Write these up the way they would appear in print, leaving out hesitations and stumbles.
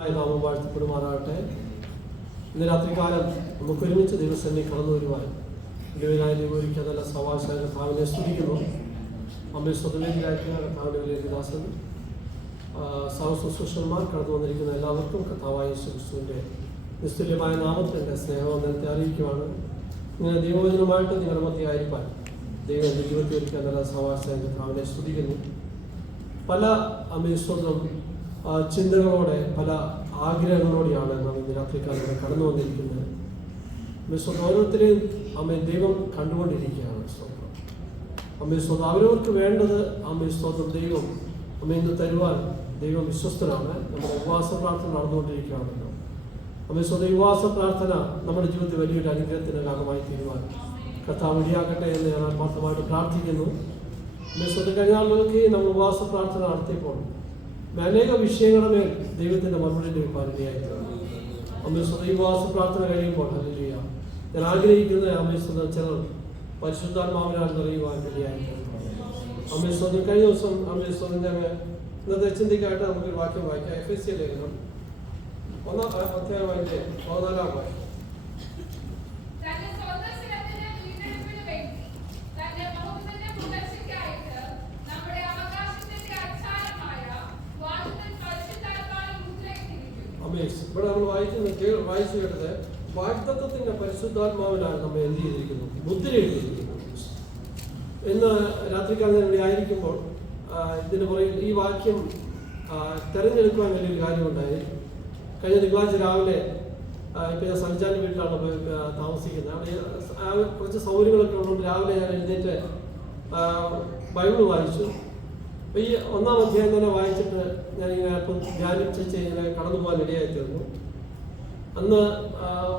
നാമം വാഴ്ത്തപ്പെടുമാറാകട്ടെ. ഇന്ന് രാത്രികാലം നമുക്ക് ഒരുമിച്ച് ദിവസം കടന്നു വരുവാൻ ദൈവനായിരിക്കും നല്ല സവാശ കർത്താവിനെ സ്തുതിക്കുന്നു. അമ്മയെ സ്വതവേദിയായിരിക്കുന്ന കർത്താവിൻ്റെ വലിയ ദാസൻ സഹശുശ്രൂഷന്മാർ കടന്നു വന്നിരിക്കുന്ന എല്ലാവർക്കും കർത്താവായ യേശു ക്രിസ്തുവിൻ്റെ നിസ്തുല്യമായ നാമത്തിൻ്റെ സ്നേഹം നേരത്തെ അറിയിക്കുവാണ്. ഇങ്ങനെ ദൈവവചനമായിട്ട് നിങ്ങളുടെ മധ്യയായിരിക്കാൻ ദൈവം എൻ്റെ ജീവിതത്തിൽ ഒരുക്കാൻ നല്ല സവാശ കർത്താവിനെ സ്തുതിക്കുന്നു. പല അമ്മസ്വന്തം ചിന്തകളോടെ പല ആഗ്രഹങ്ങളോടെയാണ് നാം ഇന്ന് രാത്രിക്കാലം കടന്നു വന്നിരിക്കുന്നത്. അമ്മസ്വന്തം ഓരോരുത്തരെയും ദൈവം കണ്ടുകൊണ്ടിരിക്കുകയാണ്. അമ്മസ്വന്തം അവരവർക്ക് വേണ്ടത് അമ്മസ്വന്തം ദൈവം ഇന്ന് തരുവാൻ ദൈവം വിശ്വസ്തനാണ്. നമ്മുടെ ഉപവാസ പ്രാർത്ഥന നടന്നുകൊണ്ടിരിക്കുകയാണല്ലോ. അമ്മസ്വന്തം ഉപവാസ പ്രാർത്ഥന നമ്മുടെ ജീവിതത്തിൽ വലിയൊരു അനുഗ്രഹത്തിന് കാരണമായി തീരുവാൻ കർത്താവ് ഇടയാകട്ടെ എന്ന് ഞാൻ ആത്മാർത്ഥമായിട്ട് പ്രാർത്ഥിക്കുന്നു. അമ്മസ്വന്തം കഴിഞ്ഞ ആളുകൾക്ക് നമ്മൾ ഉപവാസ പ്രാർത്ഥന നടത്തിയപ്പോൾ അനേക വിഷയങ്ങളുടെ മേൽ ദൈവത്തിൻ്റെ മറുപടി ലഭിക്കാനിടയായിട്ടുണ്ട്. അമ്മസ്വന്തം ഉപവാസ പ്രാർത്ഥന കഴിയുമ്പോൾ ഹല്ലേലൂയ ഞാൻ ആഗ്രഹിക്കുന്ന അമ്മസ്വന്തം ചിലർ പരിശുദ്ധാത്മാവിനാൽ നിറയുവാൻ ഇടയായിട്ടുണ്ട്. അമ്മസ്വന്തം കഴിഞ്ഞ ദിവസം അമ്മസ്വന്തം ഞങ്ങൾ ഇന്നത്തെ ചിന്തയ്ക്കായിട്ട് നമുക്കൊരു വാക്യം വായിക്കാം. എഫെസ്യ ലേഖനം 1-ാം അധ്യായത്തിന്റെ 14-ാം വാക്യം. ഇവിടെ നമ്മൾ വായിച്ചു കേട്ടത് വാഗ്ദത്തത്തിന്റെ പരിശുദ്ധാത്മാവിനാൽ നമ്മെ എന്ത് ചെയ്തിരിക്കുന്നു, മുദ്രയിട്ടിരിക്കുന്നു. ഇന്ന് രാത്രിക്കാലം ഇവിടെ ആയിരിക്കുമ്പോൾ ഇതിന് പുറകിൽ ഈ വാക്യം തെരഞ്ഞെടുക്കുവാൻ വലിയൊരു കാര്യമുണ്ടായി. കഴിഞ്ഞ തിങ്കളാഴ്ച രാവിലെ ഇപ്പം ഞാൻ സഞ്ചാരി വീട്ടിലാണ് താമസിക്കുന്നത്. അവിടെ കുറച്ച് സൗകര്യങ്ങളൊക്കെ ഉള്ളതുകൊണ്ട് രാവിലെ ഞാൻ എഴുന്നേറ്റ് ബൈബിൾ വായിച്ചു. അപ്പോൾ ഈ 1-ാം അധ്യായം തന്നെ വായിച്ചിട്ട് ഞാനിങ്ങനെ അല്പം ധ്യാനിച്ച് ഇങ്ങനെ കടന്നു പോകാൻ ഇടയായി തീർന്നു. അന്ന്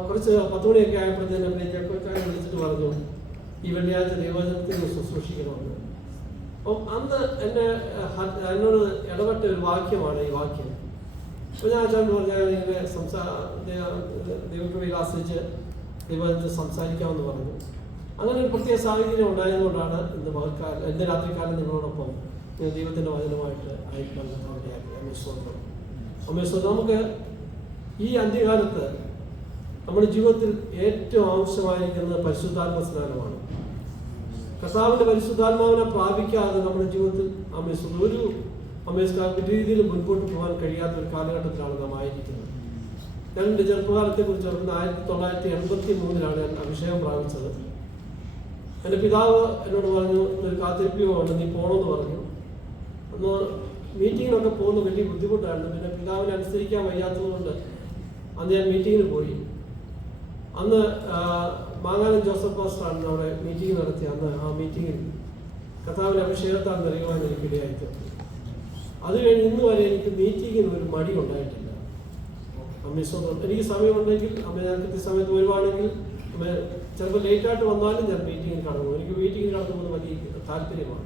കുറച്ച് 10 മണിയൊക്കെ ആയപ്പോഴത്തേനും ചെക്കോച്ചായ വിളിച്ചിട്ട് പറഞ്ഞു ഈ വെള്ളിയാഴ്ച ദൈവവചനത്തിൽ ശുശ്രൂഷിക്കണമെന്ന്. അപ്പം അന്ന് എന്നോട് ഇടപെട്ട ഒരു വാക്യമാണ് ഈ വാക്യം. അപ്പോൾ ഞാൻ അച്ഛൻ പറഞ്ഞാൽ ഇങ്ങനെ ദൈവകൃപയിൽ ആശ്രയിച്ച് ദൈവവചനത്തിൽ സംസാരിക്കാമെന്ന് പറഞ്ഞു. അങ്ങനെ ഒരു പ്രത്യേക സാഹചര്യം ഉണ്ടായതുകൊണ്ടാണ് ഇന്ന് രാത്രികാലം നിങ്ങളോടൊപ്പം ദൈവത്തിൻ്റെ വചനമായിട്ട് അയക്കാൻ ഇടയാക്കി. അമ്മസ്വന്തം നമുക്ക് ഈ അന്ത്യകാലത്ത് നമ്മുടെ ജീവിതത്തിൽ ഏറ്റവും ആവശ്യമായിരിക്കുന്നത് പരിശുദ്ധാത്മ സ്നാനമാണ്. കർത്താവിൻ്റെ പരിശുദ്ധാത്മാവിനെ പ്രാപിക്കാതെ നമ്മുടെ ജീവിതത്തിൽ അമ്മസ്വന്തം ഒരു രീതിയിൽ മുൻപോട്ട് പോകാൻ കഴിയാത്ത ഒരു കാലഘട്ടത്തിലാണ് നാം ആയിരിക്കുന്നത്. ഞാൻ എൻ്റെ ചെറുപ്പകാലത്തെ കുറിച്ച് ഓർക്കുന്ന 1983 ഞാൻ അഭിഷേകം പ്രാപിച്ചത്. എൻ്റെ പിതാവ് എന്നോട് പറഞ്ഞു ഒരു കാത്തിരിപ്പിയോ ഉണ്ട്, നീ പോകണമെന്ന് പറഞ്ഞു. അന്ന് മീറ്റിങ്ങിനൊക്കെ പോകുന്നത് വലിയ ബുദ്ധിമുട്ടായിരുന്നു. പിന്നെ പിതാവിനെ അനുസരിക്കാൻ വയ്യാത്തതുകൊണ്ട് അന്ന് ഞാൻ മീറ്റിങ്ങിന് പോയി. അന്ന് മാങ്ങാനം ജോസഫ് പാസ്റ്ററാണ് അവിടെ മീറ്റിംഗ് നടത്തി. അന്ന് ആ മീറ്റിങ്ങിൽ കർത്താവിൻ്റെ അഭിഷേകത്താൽ നിറയുവാൻ എനിക്ക് ഇടയായിട്ടുണ്ട്. അത് കഴിഞ്ഞ് ഇന്ന് വരെ എനിക്ക് മീറ്റിങ്ങിന് ഒരു മടി ഉണ്ടായിട്ടില്ല. അമ്മസ്വന്തം എനിക്ക് സമയമുണ്ടെങ്കിൽ ഞാൻ കൃത്യസമയത്ത് വരുവാണെങ്കിൽ ചിലപ്പോൾ ലേറ്റായിട്ട് വന്നാലും ഞാൻ മീറ്റിങ്ങിൽ കടന്നു. എനിക്ക് മീറ്റിങ്ങിൽ കടന്നു പോകുന്നത് വലിയ താല്പര്യമാണ്.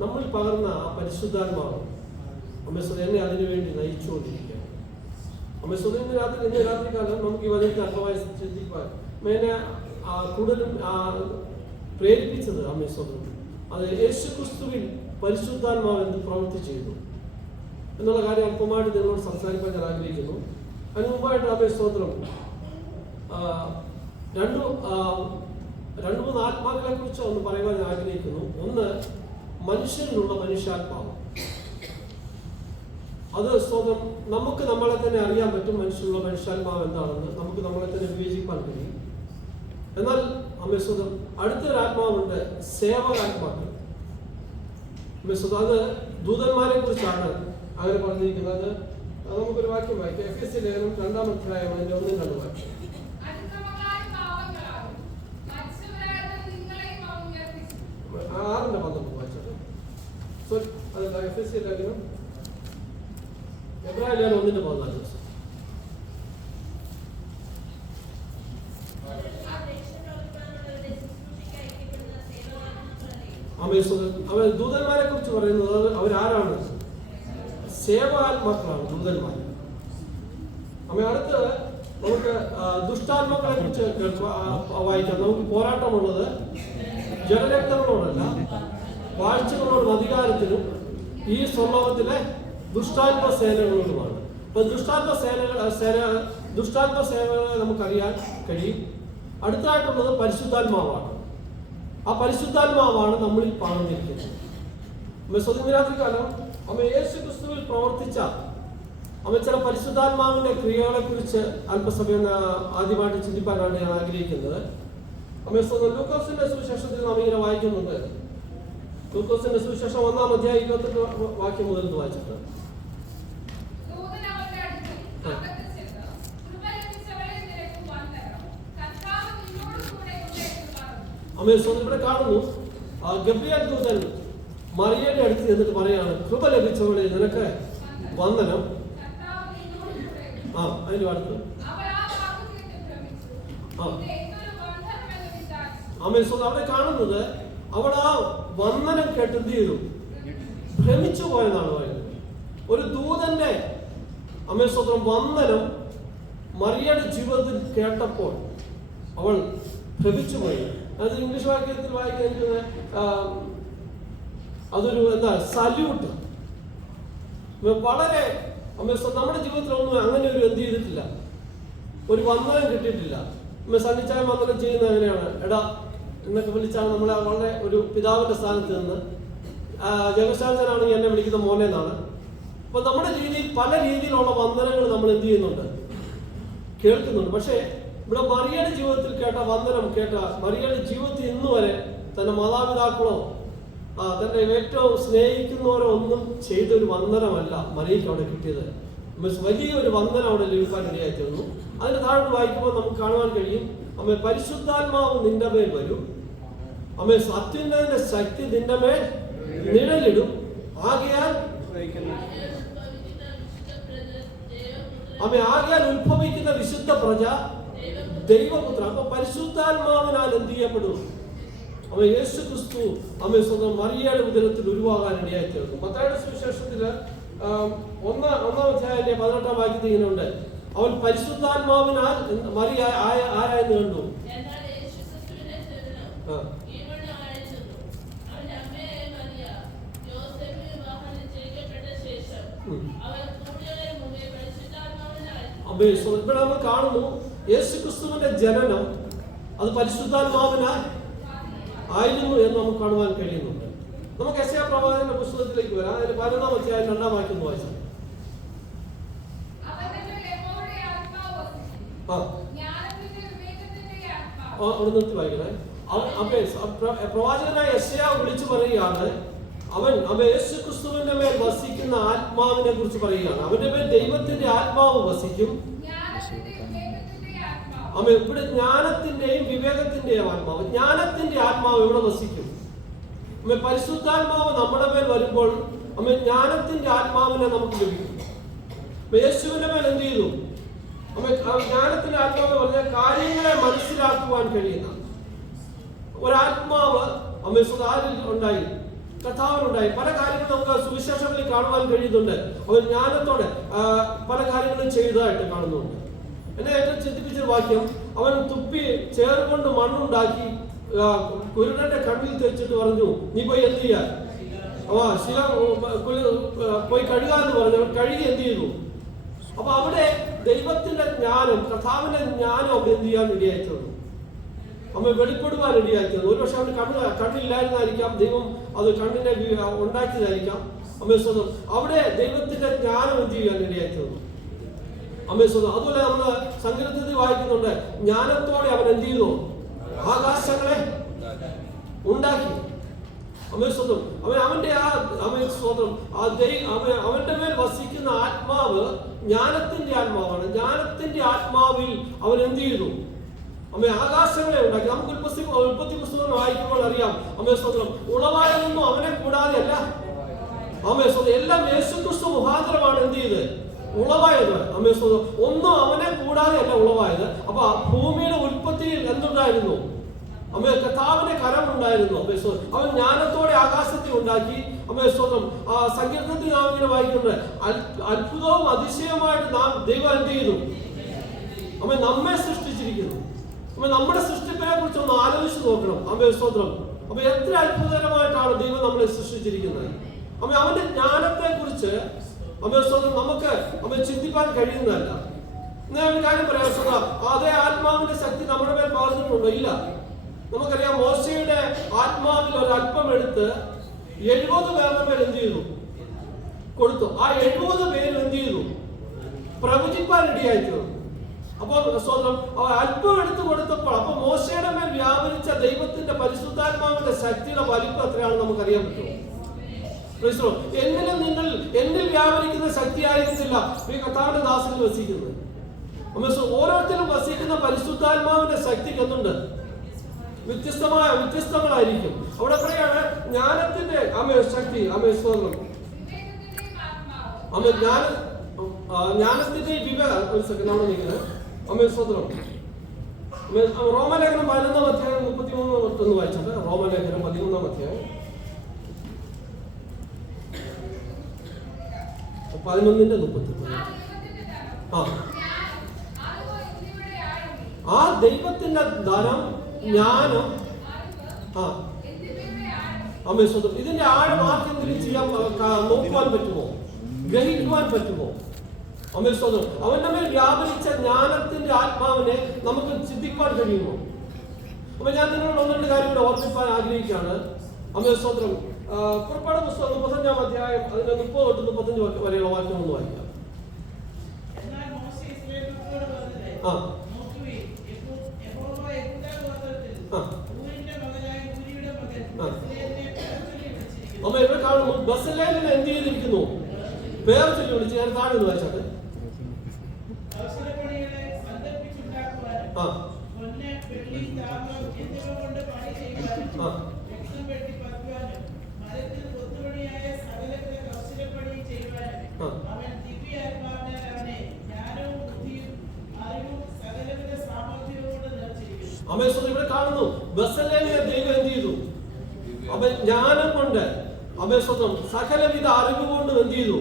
നമ്മൾ പകർന്ന ആ പരിശുദ്ധാത്മാവ് അമ്മസ്വന്തം എന്നെ അതിനുവേണ്ടി നയിച്ചുകൊണ്ടിരിക്കുകയാണ്. അമ്മസ്വന്തം ഇന്ന് രാത്രികാലം നമുക്ക് ഈ വചനത്തെ അർത്ഥമായി ചിന്തിക്കാൻ എന്നെ കൂടുതലും പ്രേരിപ്പിച്ചത് അമ്മസ്വന്തം അത് യേശു ക്രിസ്തുവിൽ പരിശുദ്ധാത്മാവ് എന്ത് പ്രവൃത്തി ചെയ്തു എന്നുള്ള കാര്യം അല്പമായിട്ട് നിങ്ങളോട് സംസാരിക്കാൻ ഞാൻ ആഗ്രഹിക്കുന്നു. അതിന് മുമ്പായിട്ട് അമ്മസ്തോത്രം രണ്ട് മൂന്ന് ആത്മാക്കളെ കുറിച്ച് ഒന്ന് പറയുവാൻ ഞാൻ ആഗ്രഹിക്കുന്നു. ഒന്ന്, മനുഷ്യനിലുള്ള മനുഷ്യാത്മാവ്. അത് സ്വന്തം നമുക്ക് നമ്മളെ തന്നെ അറിയാൻ പറ്റും. മനുഷ്യനുള്ള മനുഷ്യാത്മാവ് എന്താണെന്ന് നമുക്ക് നമ്മളെ തന്നെ വിവേചിക്കാൻ കഴിയും. എന്നാൽ അമ്മസ്വന്തം അടുത്തൊരു ആത്മാവുണ്ട്, സേവകാത്മാക്കൾ. അമ്മസ്വന്തം അത് ദൂതന്മാരെ കുറിച്ചാണ് അങ്ങനെ പറഞ്ഞിരിക്കുന്നത്. നമുക്കൊരു വാക്യം വായിക്കാം. എഫെസ്യ ലേഖനം 2-ാം അധ്യായം 1-2 വാക്യം. 6-11 വായിച്ചത്. സോറി, അതല്ല, എഫെസ്യ ലേഖനം എബ്രായ ലേഖനം 1-14. അവർ ദൂതന്മാരെ കുറിച്ച് പറയുന്നത് അവരാരാണ്? സേവാത്മാക്കളാണ് ദൂതന്മാർ. അടുത്ത് നമുക്ക് ദുഷ്ടാത്മാക്കളെ കുറിച്ച് വായിക്കാം. നമുക്ക് പോരാട്ടമുള്ളത് ജഡരക്തങ്ങളോടല്ല, വാഴ്ചകളോടും അധികാരത്തിനും ഈ സ്വഭാവത്തിലെ ദുഷ്ടാത്മ സേനകളോടുമാണ്. ഇപ്പൊ ദുഷ്ടാത്മ സേവകളെ നമുക്കറിയാൻ കഴിയും. അടുത്തതായിട്ടുള്ളത് പരിശുദ്ധാത്മാവാണ്. ആ പരിശുദ്ധാത്മാവാണ് നമ്മളിൽ പാർന്നിരിക്കുന്നത്. സ്വതന്ത്രരാത്രികാലം യേശു ക്രിസ്തുവിൽ പ്രവർത്തിച്ച ചില പരിശുദ്ധാത്മാവിന്റെ ക്രിയകളെ കുറിച്ച് അല്പസമയം ആദ്യമായിട്ട് ചിന്തിപ്പാനാണ് ഞാൻ ആഗ്രഹിക്കുന്നത്. ലൂക്കോസിന്റെ സുവിശേഷത്തിൽ നാം ഇങ്ങനെ വായിക്കുന്നുണ്ട്. ലൂക്കോസിന്റെ സുവിശേഷം 1-ാം അധ്യായം 28 വാക്യം മുതൽ വായിച്ചിട്ട്, ഇവിടെ കാണുന്നു ഗബ്രിയേൽ ദൂതൻ മറിയയുടെ അടുത്ത് എന്നിട്ട് പറയാണ്, കൃപ ലഭിച്ചവളെ നിനക്ക് വന്ദനം. അതിന്റെ അടുത്ത് അവിടെ കാണുന്നത് അവൾ ആ വന്ദനം കേട്ട് എന്ത് ചെയ്തു? ഭ്രമിച്ചു പോയെന്നാണ് പറയുന്നത്. ഒരു ദൂതന്റെ സ്വന്തം വന്ദനം മറിയയുടെ ജീവിതത്തിൽ കേട്ടപ്പോൾ അവൾ ഭ്രമിച്ചു പോയി. അത് ഇംഗ്ലീഷ് വാക്യത്തിൽ വായിക്കുന്നത് അതൊരു സല്യൂട്ട്. വളരെ നമ്മുടെ ജീവിതത്തിലൊന്നും അങ്ങനെ ഒരു എന്ത് ചെയ്തിട്ടില്ല, ഒരു വന്ദനം കിട്ടിയിട്ടില്ല. സന്നിച്ചായ വന്ദനം ചെയ്യുന്നത് എങ്ങനെയാണ്? എടാ എന്നൊക്കെ വിളിച്ചാണ് നമ്മളെ വളരെ ഒരു പിതാവിന്റെ സ്ഥാനത്ത് നിന്ന്. ജഗശാന്തനാണെങ്കിൽ എന്നെ വിളിക്കുന്ന മോനെ എന്നാണ്. അപ്പൊ നമ്മുടെ രീതിയിൽ പല രീതിയിലുള്ള വന്ദനങ്ങൾ നമ്മൾ എന്ത് ചെയ്യുന്നുണ്ട്, കേൾക്കുന്നുണ്ട്. പക്ഷേ ഇവിടെ മറിയയുടെ ജീവിതത്തിൽ കേട്ട വന്ദനം മറിയയുടെ ജീവിതത്തിൽ ഇന്ന് വരെ തന്റെ മാതാപിതാക്കളോ തന്റെ ഏറ്റവും സ്നേഹിക്കുന്നവരോ ഒന്നും ചെയ്തൊരു വന്ദനമല്ല മറിയയ്ക്ക് അവിടെ കിട്ടിയത്. വലിയൊരു വന്ദനം അവിടെ ലഭിക്കാൻ ഇടയായി തീർന്നു. അതിന് താഴോട്ട് വായിക്കുമ്പോൾ നമുക്ക് കാണുവാൻ കഴിയും, പരിശുദ്ധാത്മാവ് നിന്റെ മേൽ വരും, അത്യുന്നതന്റെ ശക്തി നിന്റെ മേൽ നിഴലിടും, ആകയാൽ ഉത്ഭവിക്കുന്ന വിശുദ്ധ പ്രജ ദൈവപുത്ര. അപ്പൊ പരിശുദ്ധാത്മാവിനാൽ എന്ത് ചെയ്യപ്പെടും? യേശു ക്രിസ്തു സ്വന്തം മറിയയുടെ ഉദരത്തിൽ ഉരുവാകാൻ ഇടയായി തീർന്നു. മത്തായിയുടെ സുവിശേഷത്തില് 1-ാം അധ്യായത്തിന്റെ 18-ാം വാക്യത്തിൽ ഇങ്ങനെ ഉണ്ട്, അവൻ പരിശുദ്ധാത്മാവിനാൽ മറിയ ആരായെന്ന് കണ്ടു. ഇവിടെ നമ്മൾ കാണുന്നു യേശു ക്രിസ്തുവിന്റെ ജനനം അത് പരിശുദ്ധാത്മാവിനാൽ ആയിരുന്നു എന്ന് നമുക്ക് കാണുവാൻ കഴിയുന്നുണ്ട്. നമുക്ക് യെശയ്യാ പ്രവാചകന്റെ പുസ്തകത്തിലേക്ക് വരാം. അതിന് 11-ാം അധ്യായം 2-ാം വാക്യം വായിച്ചു. അവിടെ നിർത്തി വായിക്കണേ. പ്രവാചകനായ യെശയ്യാ വിളിച്ചു പറയുകയാണ്, അവൻ യേശു ക്രിസ്തുവിന്റെ മേൽ വസിക്കുന്ന ആത്മാവിനെ കുറിച്ച് പറയുകയാണ്. അവന്റെ മേൽ ദൈവത്തിന്റെ ആത്മാവ് വസിക്കും. ഇവിടെ ജ്ഞാനത്തിന്റെയും വിവേകത്തിന്റെയും ആത്മാവ്, ജ്ഞാനത്തിന്റെ ആത്മാവ് ഇവിടെ വസിക്കും. പരിശുദ്ധാത്മാവ് നമ്മുടെ മേൽ വരുമ്പോൾ ജ്ഞാനത്തിന്റെ ആത്മാവിനെ നമുക്ക് ലഭിക്കും. യേശുവിന്റെ മേൽ എന്ത് ചെയ്തു? ജ്ഞാനത്തിന്റെ ആത്മാവ് പറഞ്ഞാൽ കാര്യങ്ങളെ മനസ്സിലാക്കുവാൻ കഴിയുന്ന ഒരാത്മാവ് ആരിൽ ഉണ്ടായി, കർത്താവിനുണ്ടായി. പല കാര്യങ്ങളും നമുക്ക് സുവിശേഷങ്ങളിൽ കാണുവാൻ കഴിയുന്നുണ്ട്. അവൻ ജ്ഞാനത്തോടെ പല കാര്യങ്ങളും ചെയ്തതായിട്ട് കാണുന്നുണ്ട്. എന്നെ ഏറ്റവും ചിന്തിപ്പിച്ചൊരു വാക്യം, അവൻ തുപ്പി ചേർകൊണ്ട് മണ്ണുണ്ടാക്കി കുരുടന്റെ കണ്ണിൽ തെച്ചിട്ട് പറഞ്ഞു, നീ പോയി എന്ത് ചെയ്യാൻ? ശില പോയി കഴുകാന്ന് പറഞ്ഞു. അവൻ കഴുകി എന്ത് ചെയ്തു? അപ്പൊ അവിടെ ദൈവത്തിന്റെ ജ്ഞാനം, കർത്താവിന്റെ ജ്ഞാനം അവിടെ എന്ത് ചെയ്യാൻ ഇടയായിട്ടുണ്ട്, വെളിപ്പെടുവാൻ ഇടയായിട്ടുണ്ട്. ഒരുപക്ഷെ അവന് കണ്ണില്ലായിരുന്നായിരിക്കാം, ദൈവം അത് കണ്ണിനെ ഉണ്ടാക്കിയതായിരിക്കാം. സ്വന്തം അവിടെ ദൈവത്തിന്റെ ജ്ഞാനം എന്ത് ചെയ്യാൻ ഇടയായിട്ടുണ്ട്. സ്വന്തം അതുപോലെ നമ്മള് സങ്കീർത്തനത്തിൽ വായിക്കുന്നുണ്ട്, ജ്ഞാനത്തോടെ അവൻ എന്ത് ചെയ്തു? ആകാശങ്ങളെ ഉണ്ടാക്കി. സ്വന്തം അവന്റെ മേൽ വസിക്കുന്ന ആത്മാവ് ജ്ഞാനത്തിന്റെ ആത്മാവാണ്. ജ്ഞാനത്തിന്റെ ആത്മാവിൽ അവൻ എന്ത് ചെയ്തു? ആകാശങ്ങളെ ഉണ്ടാക്കി. നമുക്ക് ഉൽപ്പത്തി പുസ്തകം വായിക്കുമ്പോൾ അറിയാം, സ്വന്തം ഉളവായതൊന്നും അവനെ കൂടാതെ അല്ല. സ്വന്തം എല്ലാം യേശുക്രിസ്തു മുഖാന്തരമാണ് എന്ത് ചെയ്ത് ഉളവായത്. സ്വന്തം ഒന്നും അവനെ കൂടാതെ അല്ല ഉളവായത്. അപ്പൊ ഭൂമിയുടെ ഉൽപ്പത്തിയിൽ എന്തുണ്ടായിരുന്നു? കർത്താവിന്റെ കരമുണ്ടായിരുന്നു. അവൻ ജ്ഞാനത്തോടെ ആകാശത്തെ ഉണ്ടാക്കി. സ്വന്തം സങ്കീർത്തനത്തിൽ നാം ഇങ്ങനെ വായിക്കുന്നത്, അത്ഭുതവും അതിശയമായിട്ട് നാം ദൈവം എന്ത് ചെയ്തു? നമ്മെ സൃഷ്ടിച്ചിരിക്കുന്നു. നമ്മുടെ സൃഷ്ടിപ്പിനെ കുറിച്ച് ഒന്ന് ആലോചിച്ച് നോക്കണം. സ്തോത്രം. എത്ര അത്ഭുതകരമായിട്ടാണ് ദൈവം നമ്മളെ സൃഷ്ടിച്ചിരിക്കുന്നത്. അവന്റെ ജ്ഞാനത്തെ കുറിച്ച് നമുക്ക് ചിന്തിപ്പാൻ കഴിയുന്നതല്ല. ഞാൻ ഒരു കാര്യം പറയാം, അതേ ആത്മാവിന്റെ ശക്തി നമ്മുടെ മേൽ പകർന്നിട്ടുണ്ടോ? ഇല്ല. നമുക്കറിയാം, മോശയുടെ ആത്മാവിൽ ഒരു അല്പം എടുത്ത് 70 പേരുടെ മേൽ എന്ത് ചെയ്തു? കൊടുത്തു. ആ 70 പേരും എന്ത് ചെയ്തു? പ്രവചിപ്പാൻ ഇടയായിത്തീർന്നു. അപ്പോൾ അല്പം എടുത്തു കൊടുത്തപ്പോൾ അപ്പൊ മോശയുടെ മേൽ വ്യാപരിച്ച ദൈവത്തിന്റെ പരിശുദ്ധാത്മാവിന്റെ ശക്തിയുടെ വലിപ്പം എത്രയാണെന്ന് നമുക്കറിയാൻ പറ്റുമോ? എന്നിൽ വ്യാപരിക്കുന്ന ശക്തി ആയിരിക്കത്തില്ല ഈ കർത്താവിന്റെ ദാസനിൽ വസിക്കുന്നത്. ഓരോരുത്തരും വസിക്കുന്ന പരിശുദ്ധാത്മാവിന്റെ ശക്തിക്ക് എന്തുണ്ട്? വ്യത്യസ്തങ്ങളായിരിക്കും. അവിടെ പറയാണ് ജ്ഞാനത്തിന്റെ ശക്തി. സ്തോത്രം. ജ്ഞാനത്തിന്റെ വിവേകം. ഒരു സെക്കൻഡ് അവിടെ നിൽക്കുന്നത്. സ്തോത്രം. റോമലേഖനം 11-ാം അധ്യായം 33 വായിച്ചത്. റോമലേഖനം 11-ാം അധ്യായം 11-33. ആ ദൈവത്തിന്റെ ധനം, ജ്ഞാനം, ഇതിന്റെ ആഴം ആർക്കെങ്കിലും ചെയ്യാൻ നോക്കുവാൻ പറ്റുമോ? ഗ്രഹിക്കുവാൻ പറ്റുമോ? അവന്റെ മേൽ വ്യാപരിച്ച ജ്ഞാനത്തിന്റെ ആത്മാവിനെ നമുക്ക് ചിന്തിക്കുവാൻ കഴിയുമോ? അപ്പൊ ഞാൻ നിങ്ങളോട് 1-2 കാര്യം കൂടെ ഓർമ്മിപ്പാൻ ആഗ്രഹിക്കുകയാണ്. സ്തോത്രം. പുറപ്പാട് പുസ്തകം 35-ാം അധ്യായം അതിന്റെ 30-35 വരെയുള്ള വാക്യം ഒന്ന് വായിക്കാം. ഇവിടെ കാണുന്നു ബസലേലിനെ എന്ത് ചെയ്തിരിക്കുന്നു? പേർ ചൊല്ലി വിളിച്ച്. ഞാൻ താഴെ ഒന്ന് വായിച്ചത്. ഇവിടെ കാണുന്നു ബസലേലിനെ ദൈവം എന്ത് ചെയ്തു? ജ്ഞാനം കൊണ്ട് സകലവിധ അറിവ് കൊണ്ട് എന്ത് ചെയ്തു?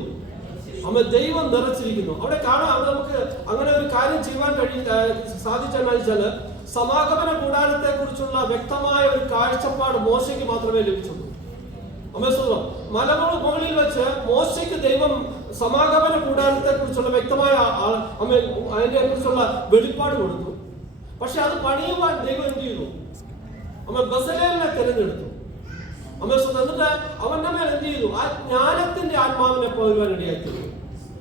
ദൈവം നിറച്ചിരിക്കുന്നു. അവിടെ കാണാം. അവിടെ നമുക്ക് അങ്ങനെ ഒരു കാര്യം ചെയ്യാൻ സാധിച്ചെന്നു വെച്ചാല് സമാഗമന കൂടാരത്തെ കുറിച്ചുള്ള വ്യക്തമായ ഒരു കാഴ്ചപ്പാട് മോശയ്ക്ക് മാത്രമേ ലഭിച്ചുള്ളൂ. മലമുകളിൽ വെച്ച് മോശയ്ക്ക് ദൈവം സമാഗമന കൂടാരത്തെ കുറിച്ചുള്ള വ്യക്തമായ അതിനെ കുറിച്ചുള്ള വെളിപ്പാട് കൊടുത്തു. പക്ഷെ അത് പണിയുവാൻ ദൈവം എന്ത് ചെയ്തു? ബസലേലിനെ തിരഞ്ഞെടുത്തു. എന്നിട്ട് അവന്റെ മേൽ എന്ത് ചെയ്തു? ആ ജ്ഞാനത്തിന്റെ ആത്മാവിനെ പകരുവാൻ ഇടയായിത്തീർന്നു.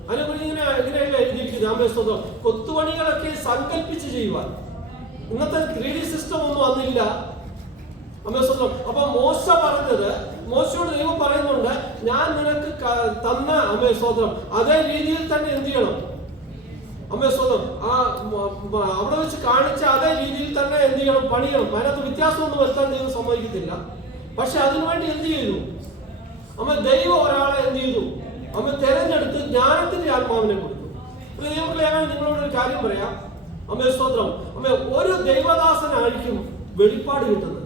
അതിനെക്കുറിച്ച് ഇങ്ങനെയല്ല എഴുതിയിരിക്കുന്നത്. കൊത്തുപണികളൊക്കെ സങ്കല്പിച്ച് ചെയ്യുവാൻ. ഇന്നത്തെ 3D സിസ്റ്റം ഒന്നും അന്നില്ല. അപ്പൊ മോശ പറഞ്ഞത്, മോശയോട് ദൈവം പറയുന്നുണ്ട്, ഞാൻ നിനക്ക് തന്ന അതേ രീതിയിൽ തന്നെ എന്ത് ചെയ്യണം? അവിടെ വെച്ച് കാണിച്ച അതേ രീതിയിൽ തന്നെ എന്ത് ചെയ്യണം? പണിയണം. അതിനകത്ത് വ്യത്യാസമൊന്നും വരുത്താൻ ദൈവം സമ്മതിക്കത്തില്ല. പക്ഷെ അതിനുവേണ്ടി എന്ത് ചെയ്തു? ദൈവം ഒരാളെ എന്ത് ചെയ്തു? തെരഞ്ഞെടുത്ത് ജ്ഞാനത്തിന്റെ ആത്മാവിനെ കൊടുത്തു. നിങ്ങളോട് ഒരു കാര്യം പറയാം. സ്തോത്രം. ഒരു ദൈവദാസനായിരിക്കും വെളിപ്പാട് കിട്ടുന്നത്.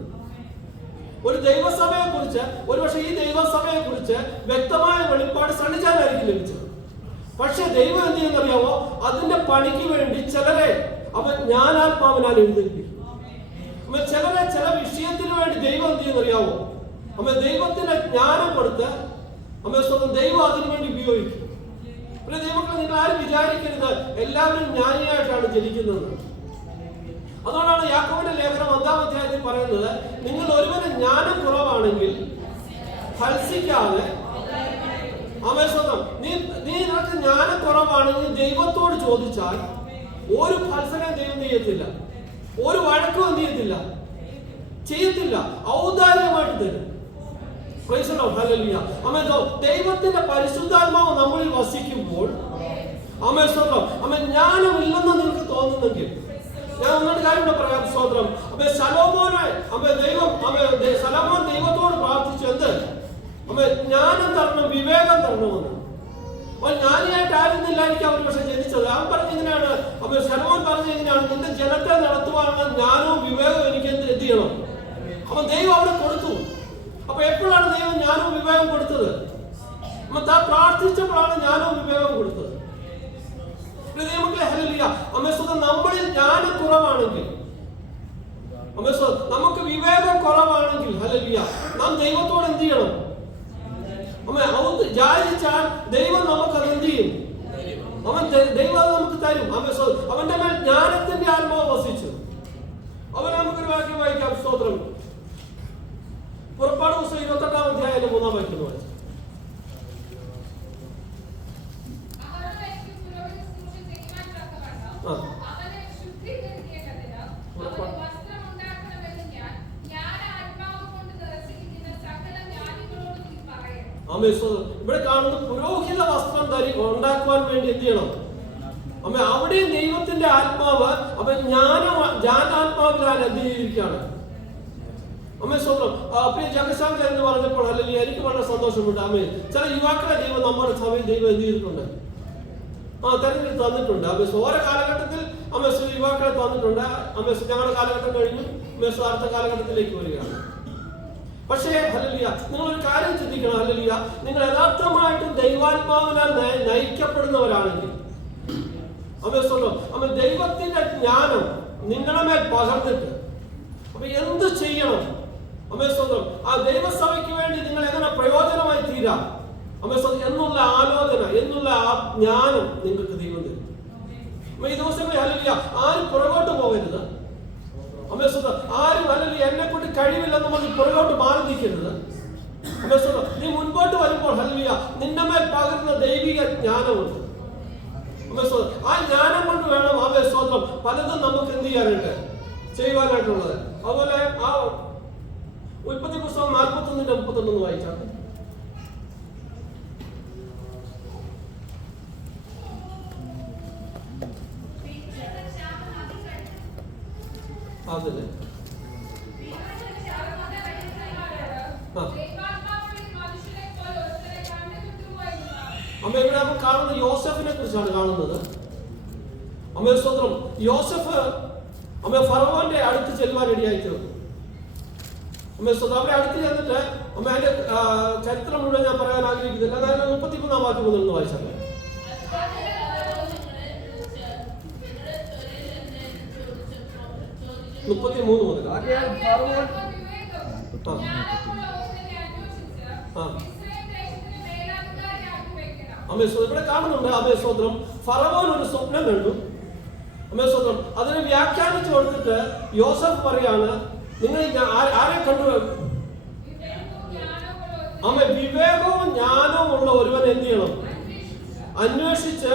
ഒരു ദൈവസഭയെ കുറിച്ച്, ഒരുപക്ഷെ ഈ ദൈവസഭയെ കുറിച്ച് വ്യക്തമായ വെളിപ്പാട് സണ്ണിച്ചാനായിരിക്കും ലഭിച്ചത്. പക്ഷെ ദൈവം എന്ത് ചെയ്യുന്നറിയാമോ? അതിന്റെ പണിക്ക് വേണ്ടി ചിലരെ ജ്ഞാനാത്മാവിനാൽ എഴുന്നേൽപ്പിക്കും. ചിലരെ ചില വിഷയത്തിന് വേണ്ടി ദൈവം എന്ത് ചെയ്യുന്നറിയാമോ? ദൈവത്തിന്റെ ജ്ഞാനം കൊടുത്ത് ദൈവം അതിനു വേണ്ടി ഉപയോഗിക്കും. പിന്നെ ദൈവമക്കളെ, നിങ്ങൾ ആരും വിചാരിക്കരുത് എല്ലാവരും ജ്ഞാനിയായിട്ടാണ് ജനിക്കുന്നത്. അതുകൊണ്ടാണ് യാക്കോബിന്റെ ലേഖനം 1-ാം അധ്യായത്തിൽ പറയുന്നത്, നിങ്ങൾ ഒരുവന് ജ്ഞാനം കുറവാണെങ്കിൽ ഫൽസിക്കാതെ നിനക്ക് ജ്ഞാനം കുറവാണെങ്കിൽ ദൈവത്തോട് ചോദിച്ചാൽ ഒരു ഫൽസനയും ദൈവം ചെയ്യത്തില്ല, ഒരു വഴക്കും എന്ത് ചെയ്യത്തില്ല, ഔദാര്യമായിട്ട് തരും. ദൈവത്തിന്റെ പരിശുദ്ധാത്മാവ് നമ്മളിൽ വസിക്കുമ്പോൾ ജ്ഞാനമില്ലെന്ന് നിങ്ങൾക്ക് തോന്നുന്നെങ്കിൽ, ഞാൻ ഒന്നൊരു കാര്യം കൂടെ പറയാം. സ്തോത്രം. ശലോമോൻ ദൈവത്തോട് പ്രാർത്ഥിച്ചു, എന്ത്? ജ്ഞാനം തരണം, വിവേകം തരണമെന്ന്. ജ്ഞാനിയായിട്ടായിരുന്നില്ല എനിക്ക് അവർ പക്ഷെ ജനിച്ചത്. അവൻ പറഞ്ഞ ഇങ്ങനെയാണ്, ശലോമോൻ പറഞ്ഞ ഇങ്ങനെയാണ്, നിന്റെ ജനത്തെ നടത്തുവാനുള്ള ജ്ഞാനവും വിവേകവും എനിക്ക് എന്ത് ചെയ്യണം? ദൈവം അവിടെ കൊടുത്തു. അപ്പൊ എപ്പോഴാണ് ദൈവം ജ്ഞാനവും വിവേകം കൊടുത്തത്? താൻ പ്രാർത്ഥിച്ചപ്പോഴാണ് ജ്ഞാനവും വിവേകം കൊടുത്തത്. നമ്മളിൽ ജ്ഞാനം കുറവാണെങ്കിൽ, നമുക്ക് വിവേകം കുറവാണെങ്കിൽ, നാം ദൈവത്തോട് എന്ത് ചെയ്യണം? യാചിച്ചാൽ ദൈവം നമുക്കത് എന്ത് ചെയ്യും? ദൈവം അത് നമുക്ക് തരും. അവന്റെ മേൽ ജ്ഞാനത്തിന്റെ ആത്മാവ് വസിച്ചു. അവൻ നമുക്കൊരു വാക്യം വായിക്കാം. സ്തോത്രം. പുറപ്പാട് പുസ്തകം 28-ാം അധ്യായത്തിന്റെ 3-ാം വാക്യം വായിച്ചു. ഇവിടെ കാണുന്ന പുരോഹിത വസ്ത്രം ഉണ്ടാക്കുവാൻ വേണ്ടി എന്ത് ചെയ്യണം? അവിടെയും ദൈവത്തിന്റെ ആത്മാവ് ജ്ഞാനാത്മാവിലാണ് എന്ത് ചെയ്തിരിക്കുകയാണ്. പ്രിയ ജഗസാമി എന്ന് പറഞ്ഞപ്പോൾ അല്ലെങ്കിൽ എനിക്ക് വളരെ സന്തോഷമുണ്ട്. ചില യുവാക്കളെ ദൈവം നമ്മുടെ സഭയിൽ ദൈവം എന്ത് ചെയ്തിട്ടുണ്ട്? തെരഞ്ഞെടുത്ത് തന്നിട്ടുണ്ട്. ഓരോ കാലഘട്ടത്തിൽ യുവാക്കളെ തന്നിട്ടുണ്ട്. ഞങ്ങളുടെ കാലഘട്ടം കഴിഞ്ഞു, അടുത്ത കാലഘട്ടത്തിലേക്ക് വരികയാണ്. പക്ഷേ ഹല്ലേലൂയ, നിങ്ങളൊരു കാര്യം ചിന്തിക്കണം. ഹല്ലേലൂയ, നിങ്ങൾ യഥാർത്ഥമായിട്ടും ദൈവാത്മാവിനാൽ നയിക്കപ്പെടുന്നവരാണെങ്കിൽ ദൈവത്തിന്റെ ജ്ഞാനം നിങ്ങളുടെ മേൽ പകർന്നിട്ട് എന്ത് ചെയ്യണം ആ ദൈവസഭയ്ക്ക് വേണ്ടി നിങ്ങൾ എങ്ങനെ പ്രയോജനമായി തീരാം എന്നുള്ള ആലോചന, എന്നുള്ള ആ ജ്ഞാനം നിങ്ങൾക്ക് ദൈവം തരും. ഈ ദിവസങ്ങളിൽ ഹല്ലേലൂയ ആരും പുറകോട്ട് പോകരുത്. ആരും അല്ലെങ്കിൽ എന്നെ കൊണ്ട് കഴിവില്ലെന്ന് പറഞ്ഞ് പുറകോട്ട് മാറി നിൽക്കരുത്. നീ മുൻപോട്ട് വരുമ്പോൾ ഹല്ലേലൂയ നിന്റെ മേൽ പകരുന്ന ദൈവിക ജ്ഞാനമുണ്ട്. ആ ജ്ഞാനം കൊണ്ട് വേണം സ്വന്തം പലതും നമുക്ക് എന്ത് ചെയ്യാനായിട്ട് ചെയ്യുവാനായിട്ടുള്ളത്. അതുപോലെ ആ ഉൽപ്പത്തി പുസ്തകം 41-31 വായിച്ചാണ്. അതല്ലേ ഇവിടെ നമ്മൾ കാണുന്ന യോസഫിനെ കുറിച്ചാണ് കാണുന്നത്. സ്തോത്രം. യോസഫ് ഫറവോന്റെ അടുത്ത് ചെല്ലുവാൻ റെഡിയായി തീർന്നു. അവരെ അടുത്ത് ചെന്നിട്ട് അതിന്റെ ചരിത്രം മുഴുവൻ ഞാൻ പറയാൻ ആഗ്രഹിക്കുന്നില്ല. അതായത് 33-ാം വാക്യം മുതൽ വായിച്ചാൽ 33 മുതൽ ഇവിടെ കാണുന്നുണ്ട്. സ്തോത്രം. ഫറവോൻ ഒരു സ്വപ്നം കണ്ടു. സ്തോത്രം. അതിനെ വ്യാഖ്യാനിച്ചു കൊടുത്തിട്ട് യോസഫ് പറയാണ്, നിങ്ങൾ ആരെ കണ്ടു? വിവേകവും ജ്ഞാനവും ഉള്ള ഒരുവൻ എന്ത് ചെയ്യണം? അന്വേഷിച്ച്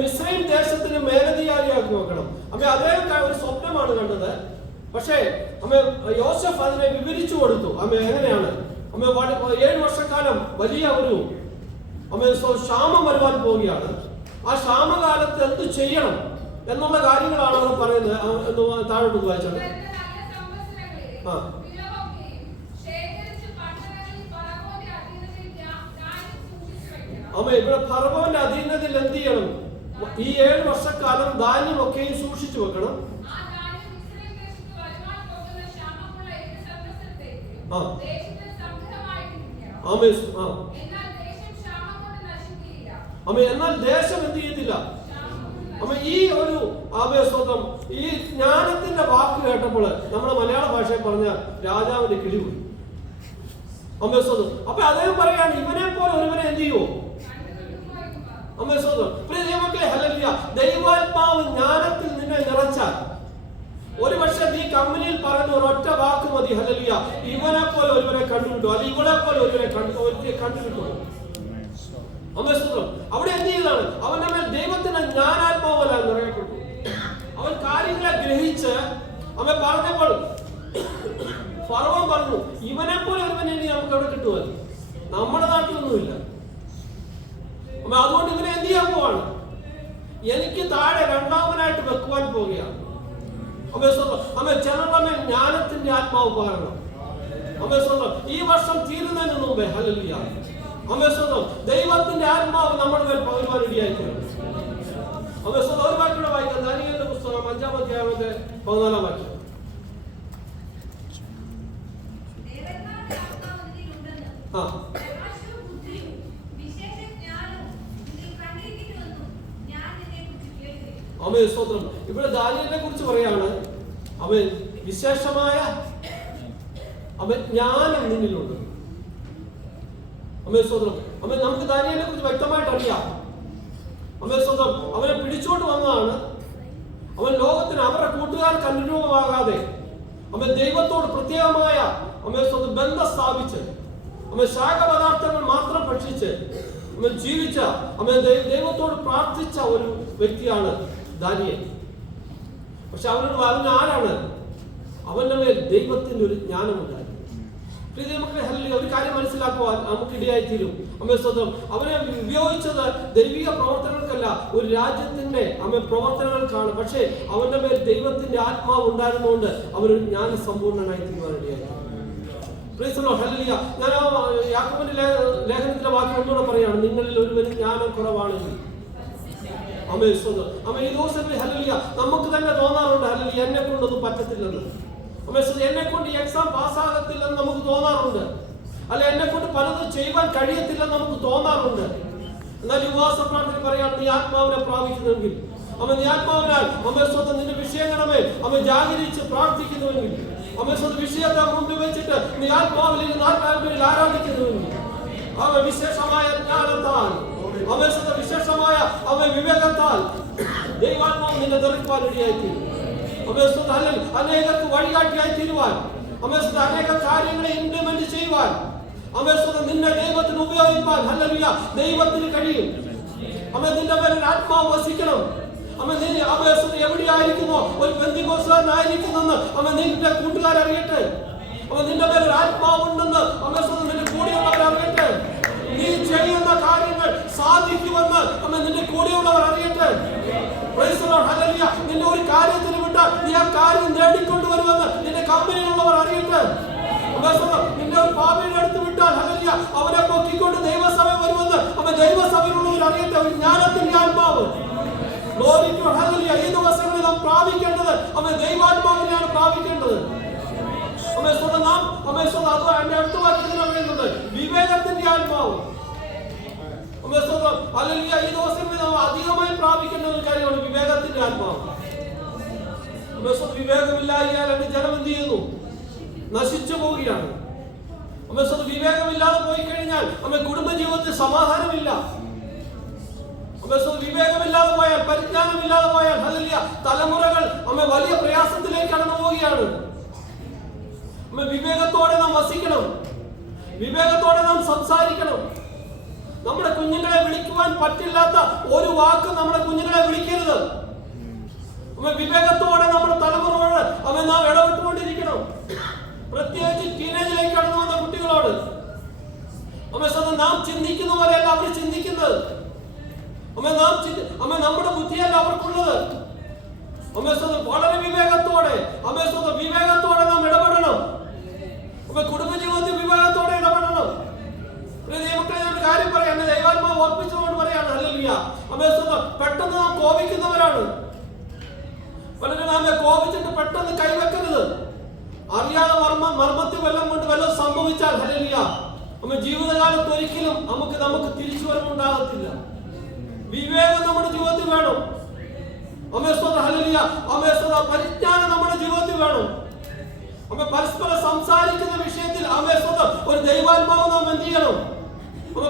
മിസ്രൈം ദേശത്തിന് മേലധികാരിയാക്കി നോക്കണം. അതേ ഒരു സ്വപ്നമാണ് കണ്ടത്. പക്ഷേ യോസഫ് അതിനെ വിവരിച്ചു കൊടുത്തു. എങ്ങനെയാണ് 7 വർഷക്കാലം വലിയ ഒരു ക്ഷാമം വരുവാൻ പോവുകയാണ്. ആ ക്ഷാമകാലത്ത് എന്ത് ചെയ്യണം എന്നുള്ള കാര്യങ്ങളാണ് അവർ പറയുന്നത്. താഴോട്ട് വായിച്ചാണ്. ഇവിടെ ഫറവോന്റെ അധീനതയിൽ എന്ത് ചെയ്യണം? ഈ 7 വർഷക്കാലം ധാന്യമൊക്കെയും സൂക്ഷിച്ചു വെക്കണം. എന്നാൽ ദേശം എന്ത് ചെയ്യത്തില്ല. ഈ ഒരു സ്വന്തം ഈ ജ്ഞാനത്തിന്റെ വാക്ക് കേട്ടപ്പോൾ നമ്മുടെ മലയാള ഭാഷയിൽ പറഞ്ഞ രാജാവിന്റെ കിളിപോയി. അപ്പൊ അദ്ദേഹം പറയാണ്, ഇവനെ പോലെ ഒരുവനെ എന്ത് ചെയ്യുമോ? ദൈവാത്മാവ് ജ്ഞാനത്തിൽ നിന്നെ നിറച്ചാൽ ഒരു പക്ഷെ നീ കമ്പനിയിൽ പറയുന്ന ഒരൊറ്റ വാക്ക് മതി. ഹല്ലേലൂയ, ഇവനെ പോലെ ഒരുവനെ കണ്ടുകിട്ടു, അല്ലെങ്കിൽ ഇവളെ പോലെ ഒരുവനെ കണ്ടുകിട്ടു. അവിടെ എന്ത് ചെയ്താണ്? അവന്റെ മേൽ ദൈവത്തിന്റെ ജ്ഞാനാത്മാവല്ല നിറയപ്പെട്ടു. അവൻ കാര്യങ്ങളെ ഗ്രഹിച്ച് അവൻ പറഞ്ഞപ്പോൾ ഫറവോൻ പറഞ്ഞു, ഇവനെ പോലെ ഒരുവനെ നമുക്ക് അവിടെ കിട്ടുമല്ലോ. നമ്മുടെ നാട്ടിലൊന്നുമില്ല. അതുകൊണ്ട് ഇവനെ എന്ത് ചെയ്യാൻ പോവാണ്? എനിക്ക് താഴെ രണ്ടാമനായിട്ട് വെക്കുവാൻ പോവുകയാണ്. ചിലരുടെ ജ്ഞാനത്തിന്റെ ആത്മാവ് പകരണം. ഈ വർഷം തീരുന്നതിന് മുമ്പേ ഹല്ലേലൂയ ദൈവത്തിന്റെ ആത്മാവ് നമ്മുടെ മേൽ പകരുവാൻ ഇടയായിട്ടുണ്ട്. ഒരു വാക്യം വായിക്കാം. ദാനിയേലിന്റെ പുസ്തകം 5-ാം അധ്യായത്തിന്റെ 14-ാം വാക്യം. സ്തോത്രം. ഇവിടെ ദാനിയേലിനെ കുറിച്ച് പറയാണ്. അവൻ വിശേഷമായ അവൻ ജ്ഞാനം നിന്നിലുണ്ട്. അമ്മേ സ്വന്തം അമ്മ നമുക്ക് ദാനിയേലിനെ കുറിച്ച് വ്യക്തമായിട്ട് അറിയാം. അമ്മേ സ്വന്തം അവനെ പിടിച്ചോണ്ട് വന്നതാണ്. അവൻ ലോകത്തിന് അവരുടെ കൂട്ടുകാർക്ക് അനുരൂപമാകാതെ അവൻ ദൈവത്തോട് പ്രത്യേകമായ അമ്മേ സ്വന്തം ബന്ധം സ്ഥാപിച്ച് അവൻ ശാഖപദാർത്ഥങ്ങൾ മാത്രം ഭക്ഷിച്ച് അവൻ ജീവിച്ച അവൻ ദൈവത്തോട് പ്രാർത്ഥിച്ച ഒരു വ്യക്തിയാണ് ദാനിയേൽ. പക്ഷെ അവൻ ആരാണ്? അവന്റെ മേൽ ദൈവത്തിന്റെ ഒരു ജ്ഞാനമുണ്ടായി. ഒരു കാര്യം മനസ്സിലാക്കുവാൻ നമുക്കിടയായി തീരും. അമ്മേ സ്വന്തം അവനെ ഉപയോഗിച്ചത് ദൈവിക പ്രവർത്തനങ്ങൾക്കല്ല, ഒരു രാജ്യത്തിന്റെ പ്രവർത്തനങ്ങൾക്കാണ്. പക്ഷേ അവന്റെ മേൽ ദൈവത്തിന്റെ ആത്മാവ് ഉണ്ടായിരുന്നുകൊണ്ട് അവനൊരു ജ്ഞാന സമ്പൂർണനായി തീരുവാനിടയായി. ഞാൻ യാക്കോബിന്റെ ലേഖനത്തിലെ വാക്യം ഒന്നുകൂടെ പറയാണ്, നിങ്ങളിൽ ഒരുവന് ജ്ഞാനം കുറവാണെങ്കിൽ. അമ്മേ സ്വന്തം ഈ ദിവസങ്ങളിൽ ഹല്ലേലൂയ നമുക്ക് തന്നെ തോന്നാറുണ്ട്, ഹല്ലേലൂയ എന്നെ കൊണ്ടൊന്നും പറ്റത്തില്ലെന്ന്. എന്നെ കൊണ്ട് ഈ എക്സാം പാസ്സാകത്തില്ലെന്ന് നമുക്ക് തോന്നാറുണ്ട്, അല്ലെ എന്നെ കൊണ്ട് പലതും ചെയ്യുവാൻ കഴിയത്തില്ലെന്ന് നമുക്ക് തോന്നാറുണ്ട്. എന്നാൽ യുവാസ പ്രാർത്ഥന പറയാണ്, നീ ആത്മാവിനെ പ്രാപിക്കുന്നുവെങ്കിൽ, നീ ആത്മാവിനാൽ നിന്റെ വിഷയങ്ങളെ ജാഗരിച്ച് പ്രാർത്ഥിക്കുന്നുവെങ്കിൽ, വിഷയത്തെ മുമ്പിൽ വെച്ചിട്ട് നീ ആത്മാവിൽ ആരാധിക്കുന്നുവെങ്കിൽ, വിശേഷമായ ജ്ഞാനത്താൽ വിശേഷമായ വിവേകത്താൽ ദൈവാത്മാവ് നിന്നെ തെറിപ്പാൻ ഇടയായി. അനേകർക്ക് വഴികാട്ടിയായി തീരുവാൻ, അനേക കാര്യങ്ങളെ ഇംപ്ലിമെന്റ് ചെയ്യുവാൻ, നിന്നെ ദൈവത്തിന് ഉപയോഗിക്കാൻ ഹല്ലേലൂയ ദൈവത്തിന് കഴിയും. നിന്റെ പേരിൽ ആത്മാവ് വസിക്കണം. എവിടെയായിരിക്കുന്നോ ഒരു പെന്തിക്കോസ്തുകാരനായിരിക്കുന്നെന്ന് നിന്റെ കൂട്ടുകാരറിയട്ടെ. നിന്റെ പേരിൽ ആത്മാവുണ്ടെന്ന് നിന്റെ കൂടെയുള്ളവർ അറിയട്ടെ. നീ ചെയ്യുന്ന കാര്യങ്ങൾ സാധിക്കുമെന്ന് നിന്റെ കൂടെയുള്ളവർ അറിയട്ടെ. നിന്റെ ഒരു കാര്യത്തിന് വിട്ടാൽ നീ ആ കാര്യം നേടിക്കൊണ്ടുവരുമെന്ന് നിന്റെ കമ്പനിയിലുള്ളവർ അറിയട്ടെ. നിന്റെ ഒരു പാപിയുടെ അടുത്ത് വിട്ടാൽ അവനെ പൊക്കിക്കൊണ്ട് ദൈവസഭ വരുമെന്ന് ദൈവസഭയിലുള്ളവർ അറിയട്ടെ. ഒരു ജ്ഞാനത്തിന്റെ ആത്മാവ് ഈ ദിവസങ്ങളിൽ നാം പ്രാപിക്കേണ്ടത് ദൈവാത്മാവിനെയാണ് പ്രാപിക്കേണ്ടത്. അതിന്റെ അടുത്ത വാക്യത്തിൽ പറയുന്നുണ്ട് വിവേകത്തിന്റെ ആത്മാവ്. ഈ ദിവസങ്ങളിൽ നാം അധികമായി പ്രാപിക്കേണ്ട ഒരു കാര്യമാണ് വിവേകത്തിന്റെ ആത്മാവ്. വിവേകമില്ലായാൽ എന്റെ ജനം എന്ത് ചെയ്യുന്നു? നശിച്ചു പോവുകയാണ്. വിവേകമില്ലാതെ പോയി കഴിഞ്ഞാൽ കുടുംബജീവിതത്തിൽ സമാധാനമില്ല. വിവേകമില്ലാതെ പോയാൽ, പരിജ്ഞാനമില്ലാതെ പോയാൽ തലമുറകൾ വലിയ പ്രയാസത്തിലേക്ക് കടന്നു പോവുകയാണ്. വിവേകത്തോടെ നാം വസിക്കണം, വിവേകത്തോടെ നാം സംസാരിക്കണം. നമ്മുടെ കുഞ്ഞുങ്ങളെ വിളിക്കുവാൻ പറ്റില്ലാത്ത ഒരു വാക്ക് നമ്മുടെ കുഞ്ഞുങ്ങളെ വിളിക്കരുത്. വിവേകത്തോടെ നമ്മുടെ തലമുറയോട് നാം ഇടപെട്ടുകൊണ്ടിരിക്കണം. പ്രത്യേകിച്ച് ടീനേജിലേക്ക് കടന്നു വന്ന കുട്ടികളോട് നാം ചിന്തിക്കുന്ന പോലെയല്ല അവർ ചിന്തിക്കുന്നത്. നമ്മുടെ ബുദ്ധിയല്ല അവർക്കുള്ളത്. വളരെ വിവേകത്തോടെ വിവേകത്തോടെ നാം ഇടപെടണം. കുടുംബജീവിതത്തിൽ വിവേകത്തോടെ ഇടപെടണം. കാര്യം പറയാം, ദൈവാത്മാവ് ഓർപ്പിച്ചുകൊണ്ട് പറയാണ് ഹല്ലേലൂയ. പെട്ടെന്ന് നാം കോപിക്കുന്നവരാണ്. പലരും നാമെ കോപിച്ചിട്ട് പെട്ടെന്ന് കൈവെക്കരുത്. അറിയാതെ മർമ്മത്തിൽ വെള്ളം കൊണ്ട് വല്ലതും സംഭവിച്ചാൽ ഹല്ലേലൂയ ജീവിതകാലത്ത് ഒരിക്കലും നമുക്ക് തിരിച്ചു വരവുണ്ടാകത്തില്ല. വിവേകം നമ്മുടെ ജീവിതത്തിൽ വേണം. ഹല്ലേലൂയ പരിജ്ഞാനം നമ്മുടെ ജീവിതത്തിൽ വേണം. പരസ്പരം സംസാരിക്കുന്ന വിഷയത്തിൽ ഒരു ദൈവാത്മാവ് നാം എന്ത് ചെയ്യണം?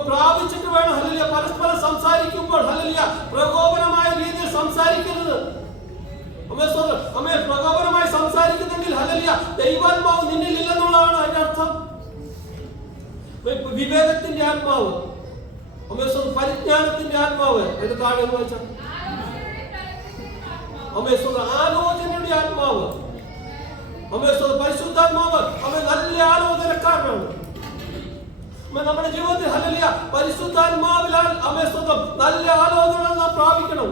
പ്രാപിച്ചിട്ട് വേണം ഹല്ലേലൂയ പരസ്പരം സംസാരിക്കുമ്പോൾ ഹല്ലേലൂയ പ്രകോപനമായ രീതിയിൽ സംസാരിക്കരുത്. പ്രകോപനമായി സംസാരിക്കുന്നെങ്കിൽ ഹല്ലേലൂയ ദൈവാത്മാവ് നിന്നിൽ ഇല്ലെന്നുള്ളതാണ് അതിന്റെ അർത്ഥം. വിവേകത്തിന്റെ ആത്മാവ്, പരിജ്ഞാനത്തിന്റെ ആത്മാവ്, അതിന്റെ താഴെ എന്ന് വെച്ചാൽ ആലോചനയുടെ ആത്മാവ്, പരിശുദ്ധാത്മാവ് നല്ല ആലോചനക്കാരനാണ്. നമ്മുടെ ജീവിതത്തിൽ ഹല്ലേലൂയ പരിശുദ്ധാത്മാവിലാൽ നല്ല ആലോചന നാം പ്രാപിക്കണം.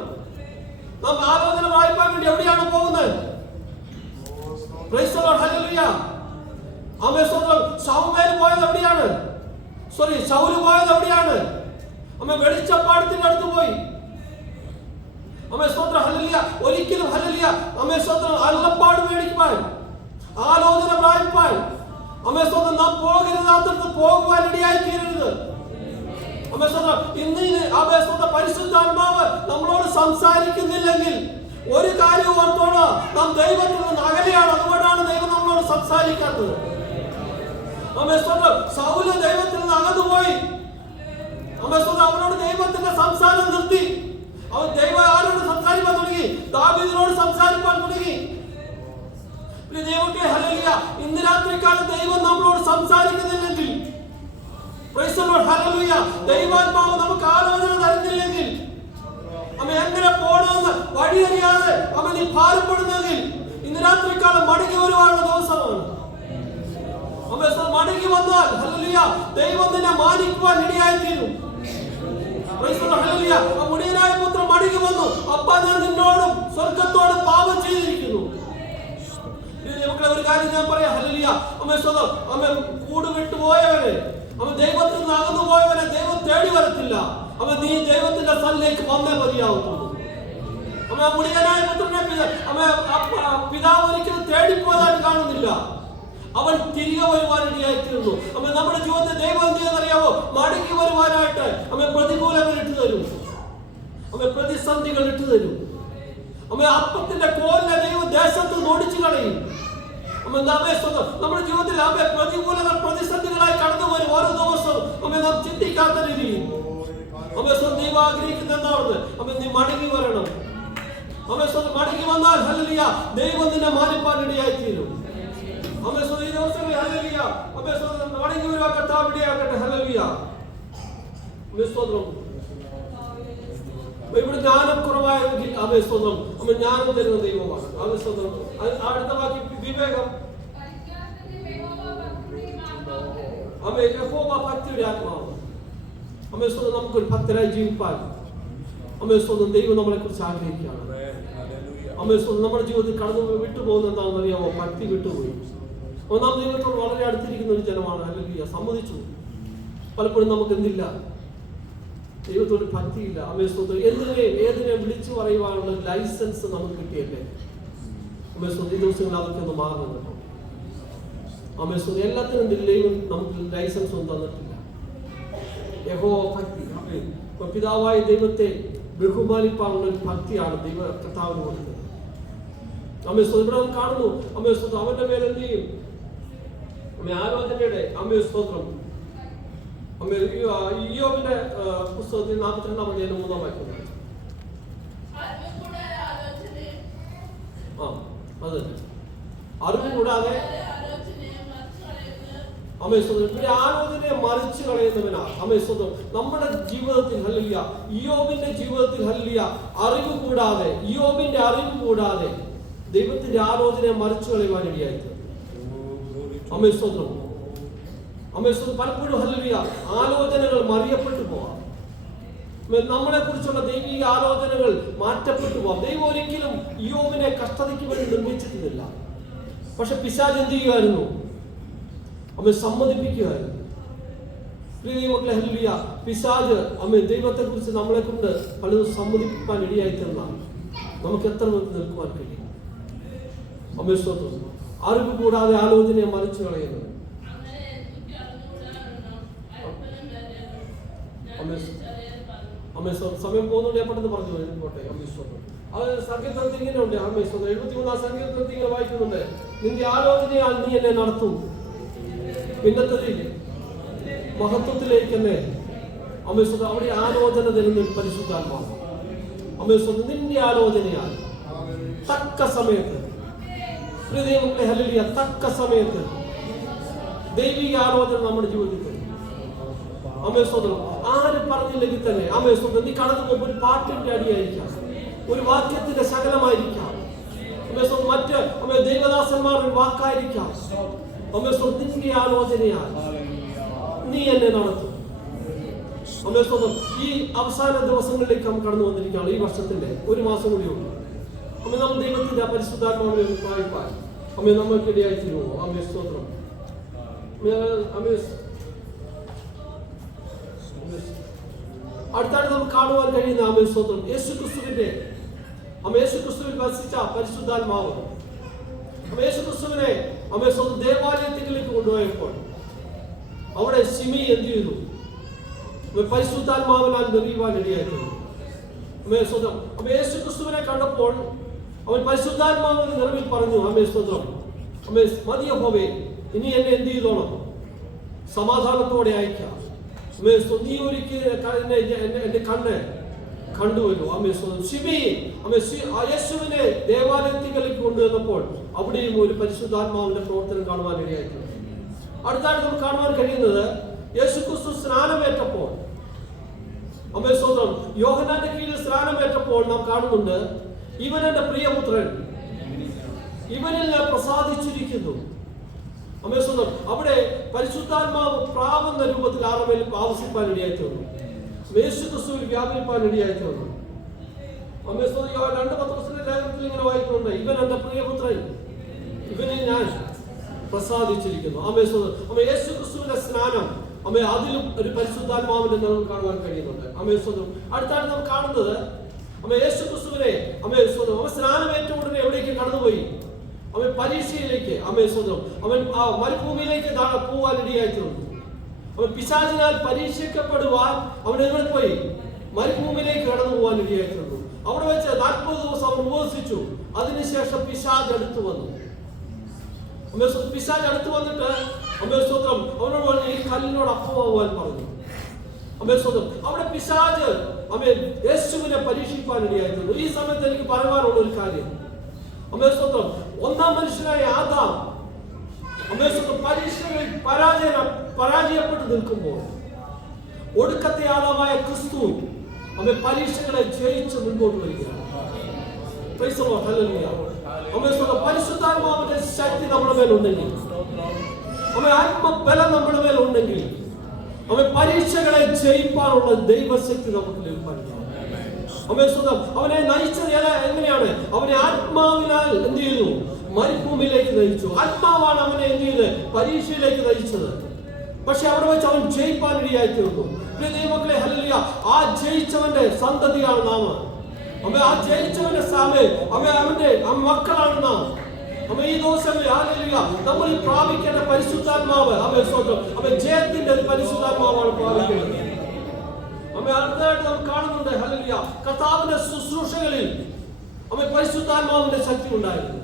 നാം ആലോചന വായിക്കാൻ വേണ്ടി എവിടെയാണ് പോകുന്നത്? ഹല്ലേലൂയ ശൗമേൽ പോയത് എവിടെയാണ്? ശൗല് പോയത് എവിടെയാണ്? വെളിച്ചപ്പാടത്തിന്റെ അടുത്ത് പോയി. ഹല്ലേലൂയ ഒരിക്കലും ഹല്ലേലൂയ അരുളപ്പാട് മേടിക്കുവാൻ, ആലോചന പ്രാപിപ്പാൻ നാം പോകരുതാത്തടുത്ത് പോകുവാൻ ഇടയായി തീരരുത്. ഇന്ന് പരിശുദ്ധാത്മാവ് നമ്മളോട് സംസാരിക്കുന്നില്ലെങ്കിൽ ഒരു കാര്യം ഓർത്തോണം, നാം ദൈവത്തിൽ നിന്ന് അകലെയാണ്. അതുകൊണ്ടാണ് ദൈവം നമ്മളോട് സംസാരിക്കാത്തത്. അമ്മേ സ്തോത്രം, സൗല് ദൈവത്തിൽ നിന്ന് അകന്നുപോയി. അമ്മേ സ്തോത്രം, അവനോട് ദൈവത്തിന്റെ സംസാരം നിർത്തി. അവൻ ദൈവം ആരോട് സംസാരിക്കാൻ തുടങ്ങി? ദാവീദിനോട് സംസാരിക്കാൻ തുടങ്ങി. ദൈവത്തെ ഹല്ലേലൂയ, ഇന്ന് രാത്രിക്കാലം ദൈവം നമ്മളോട് സംസാരിക്കുന്നില്ലെങ്കിൽ, പ്രൈസ് ദി ലോർഡ്, ഹല്ലേലൂയ, ദൈവാത്മാവ് നമുക്ക് ആലോചന തരുന്നില്ലെങ്കിൽ, അമ്മ എങ്ങനെ പോകണമെന്ന് വഴിയറിയാതെ അമ്മ നീ ഭാരപ്പെടുന്നെങ്കിൽ, ഇന്ന് രാത്രിക്കാലം മടങ്ങി വരുവാനുള്ള ദിവസമാണ്. അമ്മ മടങ്ങി വന്നാൽ ഹല്ലേലൂയ, ദൈവം നിന്നെ മാനിക്കുവാൻ ഇടയായിത്തീരും. Praise the lord, hallelujah. ആ മുടിയനായ പുത്രൻ മടങ്ങി വന്നു. അപ്പാ, ഞാൻ നിന്നോടും സ്വർഗ്ഗത്തോടും പാപം ചെയ്തിരിക്കുന്നു. ഒരു കാര്യം ഞാൻ പറയാം, ഹല്ലേലൂയ, അമ്മ സ്വന്തം അമ്മ കൂട് വിട്ടുപോയവനെ, അമ്മ ദൈവത്തിൽ നിന്ന് അകന്നു പോയവനെ ദൈവം തേടി വരത്തില്ല. അമ്മ നീ ദൈവത്തിന്റെ സ്ഥലത്തേക്ക് വന്നേ മതിയാവുന്നുള്ളൂ. അമ്മ മുടിയനായ പുത്രനെ പിതാവ് ഒരിക്കലും തേടിപ്പോയതായിട്ട് കാണുന്നില്ല. അവൻ തിരികെ വരുവാൻ ഇടയായിത്തീർന്നു. അമ്മ നമ്മുടെ ജീവിതത്തിൽ ദൈവം എന്ത് ചെയ്യുന്നറിയാവോ? മടങ്ങി വരുവാനായിട്ട് അമ്മ പ്രതികൂലങ്ങൾ ഇട്ടു തരും. അമ്മ പ്രതിസന്ധികൾ ഇട്ടു തരും. അമ്മ അപ്പത്തിന്റെ കോലിനെ ദൈവം ദേശത്ത് ഓടിച്ചു കളയും. നമ്മുടെ ജീവിതത്തിൽ അമ്മ പ്രതികൂലങ്ങൾ പ്രതിസന്ധികളായി കടന്നു വരും. ഓരോ ദിവസവും അമ്മ നാം ചിന്തിക്കാത്ത രീതിയിൽ അമ്മ ദൈവം ആഗ്രഹിക്കുന്ന എന്താണെന്ന്, അമ്മ നീ മടങ്ങി വരണം. അമ്മ മടങ്ങി വന്നാൽ ഹല്ലേലൂയ, ദൈവം നിന്നെ മാനിപ്പാൻ ഇടയായിത്തീരും. അമ്മ ഈ ദിവസങ്ങളിൽ ഹല്ലേലൂയ, അമ്മ മടങ്ങി വരുവാ കർത്താവ് ഇടയാക്കട്ടെ. ഹല്ലേലൂയ, സ്തോത്രം. ഇവിടെ ജ്ഞാനം കുറവായെങ്കിൽ അമ്മ സ്തോത്രം, അമ്മ ജ്ഞാനം തരുന്ന ദൈവമാണ്. അമ്മ സ്തോത്രം. അടുത്ത വാക്യം വിവേകം. അമ്മ യഹോവ ഭക്തിയുടെ ആത്മാവ്. അമ്മ സ്തോത്രം, നമുക്കൊരു ഭക്തരായി ജീവിപ്പാൻ അമ്മ സ്തോത്രം ദൈവം നമ്മളെ കുറിച്ച് ആഗ്രഹിക്കുകയാണ്. അമ്മ സ്തോത്രം, നമ്മുടെ ജീവിതത്തിൽ കടന്നു വിട്ടുപോകുന്ന എന്താണെന്ന് അറിയാമോ? ഭക്തി വിട്ടുപോയി. നാം ദൈവത്തോട് വളരെ അടുത്തിരിക്കുന്ന ഒരു ജനമാണ്. ഹല്ലേലൂയ, സമ്മതിച്ചു. പലപ്പോഴും നമുക്ക് എന്തില്ല? ദൈവത്തോട് ഭക്തിയില്ല. അമ്മ സ്തോത്രം, ഏതിനെ വിളിച്ചു പറയുവാനുള്ള ലൈസൻസ് നമുക്ക് കിട്ടിയല്ലേ? അമ്മ സ്തോത്രം, ഈ ദിവസങ്ങളിൽ അതൊക്കെ ഒന്ന് മാറണം കേട്ടോ. അമ്മ സ്തോത്രം, എല്ലാത്തിനും ദൈവം നമുക്ക് ലൈസൻസ് ഒന്നും തന്നിട്ടില്ല. യഹോവ ഭക്തി, പിതാവായ ദൈവത്തെ ബഹുമാനിപ്പാനുള്ള ഒരു ഭക്തിയാണ് ദൈവ കർത്താവിന് കൊടുത്തത്. അമ്മ സ്തോത്രം, ഇവിടെ നാം കാണുന്നു. അമ്മ സ്തോത്രം, അവന്റെ മേൽ എന്ത് ചെയ്യും? അമ്മ ആലോചനയുടെ അമ്മ സ്തോത്രം. ഇയ്യോബിന്റെ പുസ്തകത്തിൽ 42-ാം അധ്യായം 3-ാം വാക്യം. അത് അറിവ് കൂടാതെ അമേശ്വരം ആലോചനയെ മറിച്ചു കളയുന്നവനാണ്. അമേശ്വരം നമ്മുടെ ജീവിതത്തിൽ ഹല്ലേലൂയ, ഇയ്യോബിന്റെ ജീവിതത്തിൽ ഹല്ലേലൂയ, അറിവ് കൂടാതെ, ഇയ്യോബിന്റെ അറിവ് കൂടാതെ ദൈവത്തിന്റെ ആലോചനയെ മറിച്ചു കളയുവാൻ ഇടയായിട്ട് അമേശ്വരം. അമേശ്വരം പലപ്പോഴും ഹല്ലേലൂയ ആലോചനകൾ മറിയപ്പെട്ടു പോവാം. നമ്മളെ കുറിച്ചുള്ള ദൈവിക ആലോചനകൾ മാറ്റപ്പെട്ടു പോവാം. ദൈവം ഒരിക്കലും ഇയ്യോബിനെ കഷ്ടതയ്ക്ക് വേണ്ടി നിർമ്മിച്ചിട്ടില്ല. പക്ഷെ പിശാച് എന്ത് ചെയ്യുമായിരുന്നു? അമ്മ സമ്മതിപ്പിക്കുമായിരുന്നു. മക്കളെ ഹല്ലേലൂയ, പിശാച് അമ്മ ദൈവത്തെ കുറിച്ച് നമ്മളെ കൊണ്ട് പലതും സമ്മതിപ്പിക്കാൻ ഇടയായി തന്നാൽ നമുക്ക് എത്ര നിൽക്കുവാൻ കഴിയും? അമ്മ സ്തോത്രം. അറിവ് കൂടാതെ ആലോചനയെ മറിച്ചു കളയുന്നത്. സമയം പോകുന്നുണ്ട്, ഞാൻ പെട്ടെന്ന് പറഞ്ഞു പോട്ടെ. അമ്മേശ്വരം അത് സങ്കീർത്തനത്തിൽ ഇങ്ങനെ ഉണ്ട്. അമ്മേശ്വരം 73-ാം സങ്കീർത്തനത്തിൽ ഇങ്ങനെ വായിക്കുന്നുണ്ട്, നിന്റെ ആലോചനയാൽ നീ എന്നെ നടത്തും പിന്നത്തതിൽ മഹത്വത്തിലേക്ക് തന്നെ. അമ്മേശ്വരം അവിടെ ആലോചന തരുന്ന പരിശുദ്ധാത്മാവ്. അമ്മേശ്വരം നിന്റെ ആലോചനയാൽ തക്ക സമയത്ത് ഹൃദയമക്കളെ ഹല്ലേലൂയ, തക്ക സമയത്ത് ദൈവിക ആലോചന നമ്മുടെ ജീവിതത്തിൽ. അമേശ്വരം ആര് പറഞ്ഞില്ലെങ്കിൽ തന്നെ അമേശ്വരം നീ കടന്നു പോകുമ്പോൾ ഒരു പാട്ടിന്റെ അടിയായിരിക്കാം, ഒരു വാക്യത്തിന്റെ ശകലമായിരിക്കാം, അമേശ്വരം മറ്റ് ദൈവദാസന്മാർ ഒരു വാക്കായിരിക്കാം. അമേശ്വരം നിന്റെ ആലോചനയാൽ നീ എന്നെ നടത്തും. അമേശ്വരം ഈ അവസാന ദിവസങ്ങളിലേക്ക് നാം കടന്നു വന്നിരിക്കുകയാണ്. ഈ വർഷത്തിന്റെ ഒരു മാസം കൂടിയുള്ളൂ. അമ്മ നമ്മൾ ദൈവത്തിന്റെ പരിശുദ്ധാത്മാവിനെ വായിപ്പാൻ അമ്മ നമ്മൾക്കിടയായി തീരുമോ? അമേശ്വരം അടുത്തായിട്ട് നമുക്ക് കാണുവാൻ കഴിയുന്ന അമേശ്വരം യേശുക്രിസ്തുവിന്റെ യേശുക്രിസ്തുവിൽ വസിച്ച പരിശുദ്ധാത്മാവ്. യേശുക്രിസ്തുവിനെ അമേശ്വരം ദേവാലയത്തിലേക്ക് കൊണ്ടുപോയപ്പോൾ അവിടെ ശിമി എന്ത് ചെയ്തു? പരിശുദ്ധാത്മാവിനാൽ നിറയുവാൻ ഇടയായിരുന്നു. അമേശ്വരം യേശുക്രിസ്തുവിനെ കണ്ടപ്പോൾ അവൻ പരിശുദ്ധാത്മാവിന്റെ നിറവിൽ പറഞ്ഞു, അമേശ്വരം മതിയോ ഹോവേ, ഇനി എന്നെ എന്ത് ചെയ്തോണം? സമാധാനത്തോടെ അയക്കാം. നീ ഒരിക്കലും എന്റെ കണ്ണ് കണ്ടുവല്ലോ. ശിബി യേശുവിനെ ദേവാലയത്തിലേക്ക് കൊണ്ടുവന്നപ്പോൾ അവിടെയും ഒരു പരിശുദ്ധാത്മാവിന്റെ പ്രവർത്തനം കാണുവാൻ ഇടയായിട്ടുണ്ട്. അടുത്തായിട്ട് നമുക്ക് കാണുവാൻ കഴിയുന്നത് യേശുക്രിസ്തു സ്നാനമേറ്റപ്പോൾ സ്വന്തം യോഹന്നാന്റെ കീഴിൽ സ്നാനമേറ്റപ്പോൾ നാം കാണുന്നുണ്ട്, ഇവൻ എന്റെ പ്രിയപുത്രൻ, ഇവനിൽ ഞാൻ പ്രസാദിച്ചിരിക്കുന്നു. സ്വന്തം അവിടെ പരിശുദ്ധാത്മാവ് പ്രാവുന്ന രൂപത്തിൽ ആറുമേൽ ആവശ്യപ്പാൻ ഇടയായിട്ടുണ്ട്. യേശുക്രിസ്തുവിൽ വ്യാപരിപ്പാൻ ഇടയായിട്ടുണ്ട്. 2 പത്രോസിന്റെ ലേഖനത്തിൽ ഇങ്ങനെ വായിക്കുന്നുണ്ട്, ഇവൻ എന്റെ പ്രിയപുത്രൻ, ഇവനിൽ ഞാൻ പ്രസാദിച്ചിരിക്കുന്നു. യേശുക്രിസ്തുവിന്റെ സ്നാനം അതിലും ഒരു പരിശുദ്ധാത്മാവിന്റെ നമുക്ക് കാണുവാൻ കഴിയുന്നുണ്ട്. അടുത്താണ് നാം കാണുന്നത് യേശുക്രിസ്തുവിനെ സ്നാനമേറ്റ ഉടനെ എവിടേക്ക് കടന്നുപോയി? പരീക്ഷയിലേക്ക് അവൻ മരുഭൂമിയിലേക്ക് പോവാൻ ഇടയായിട്ടുണ്ട്. പിശാചിനാൽ പരീക്ഷിക്കപ്പെടുവാൻ അവൻ എവിടെ പോയി? മരുഭൂമിയിലേക്ക് കടന്നു പോകാൻ ഇടയായിട്ടുണ്ട്. അവിടെ വെച്ച് 40 ദിവസം അവൻ ഉപവസിച്ചു. അതിനുശേഷം പിശാച് അടുത്തു വന്നു. പിശാച് അടുത്തു വന്നിട്ട് അവനോട് പറഞ്ഞു, ഈ കല്ലിനോട് അപ്പമാവാൻ പറഞ്ഞു. അവിടെ പിശാച് യേശുവിനെ പരീക്ഷിക്കാൻ ഇടയായിട്ടുണ്ട്. ഈ സമയത്ത് എനിക്ക് പറയാനുള്ള ഒരു കാര്യം, ഒന്നാം മനുഷ്യനായ ആദാം പരീക്ഷകളിൽ പരാജയപ്പെട്ടു നിൽക്കുമ്പോൾ ഒടുക്കത്തെ ആദാമായ ക്രിസ്തു പരീക്ഷകളെ ജയിച്ച് മുൻപോട്ട് വരികയാണ്. പരിശുദ്ധാത്മാവിന്റെ ശക്തി നമ്മുടെ മേലുണ്ടെങ്കിൽ, ആത്മബലം നമ്മുടെ മേലുണ്ടെങ്കിൽ പരീക്ഷകളെ ജയിപ്പാനുള്ള ദൈവശക്തി നമുക്ക് ലഭിക്കാൻ. അവനെ നയിച്ചത് എങ്ങനെയാണ്? അവനെ ആത്മാവിനാൽ എന്ത് ചെയ്തു? മരുഭൂമിയിലേക്ക് നയിച്ചു. ആത്മാവാണ് അവനെ എന്ത് ചെയ്ത് പരീക്ഷയിലേക്ക് നയിച്ചത്. പക്ഷെ അവിടെ വെച്ച് അവൻ ജയിപ്പാൻ ഇടയായി തീർന്നു. ദൈവമക്കളെ, ഹല്ലേലൂയ, ആ ജയിച്ചവന്റെ സന്തതിയാണ് നാം. ആ ജയിച്ചവന്റെ അവന്റെ മക്കളാണ് നാം. ഈ ദിവസങ്ങളിൽ ഹല്ലേലൂയ നമ്മൾ പ്രാപിക്കേണ്ട പരിശുദ്ധാത്മാവ് ജയത്തിന്റെ പരിശുദ്ധാത്മാവാണ് പ്രാപിക്കേണ്ടത്. അടുത്തതായിട്ട് നാം കാണുന്നുണ്ട്, ഹല്ലേലൂയ, കർത്താവിന്റെ ശുശ്രൂഷകളിൽ പരിശുദ്ധാത്മാവിന്റെ ശക്തി ഉണ്ടായിരുന്നു.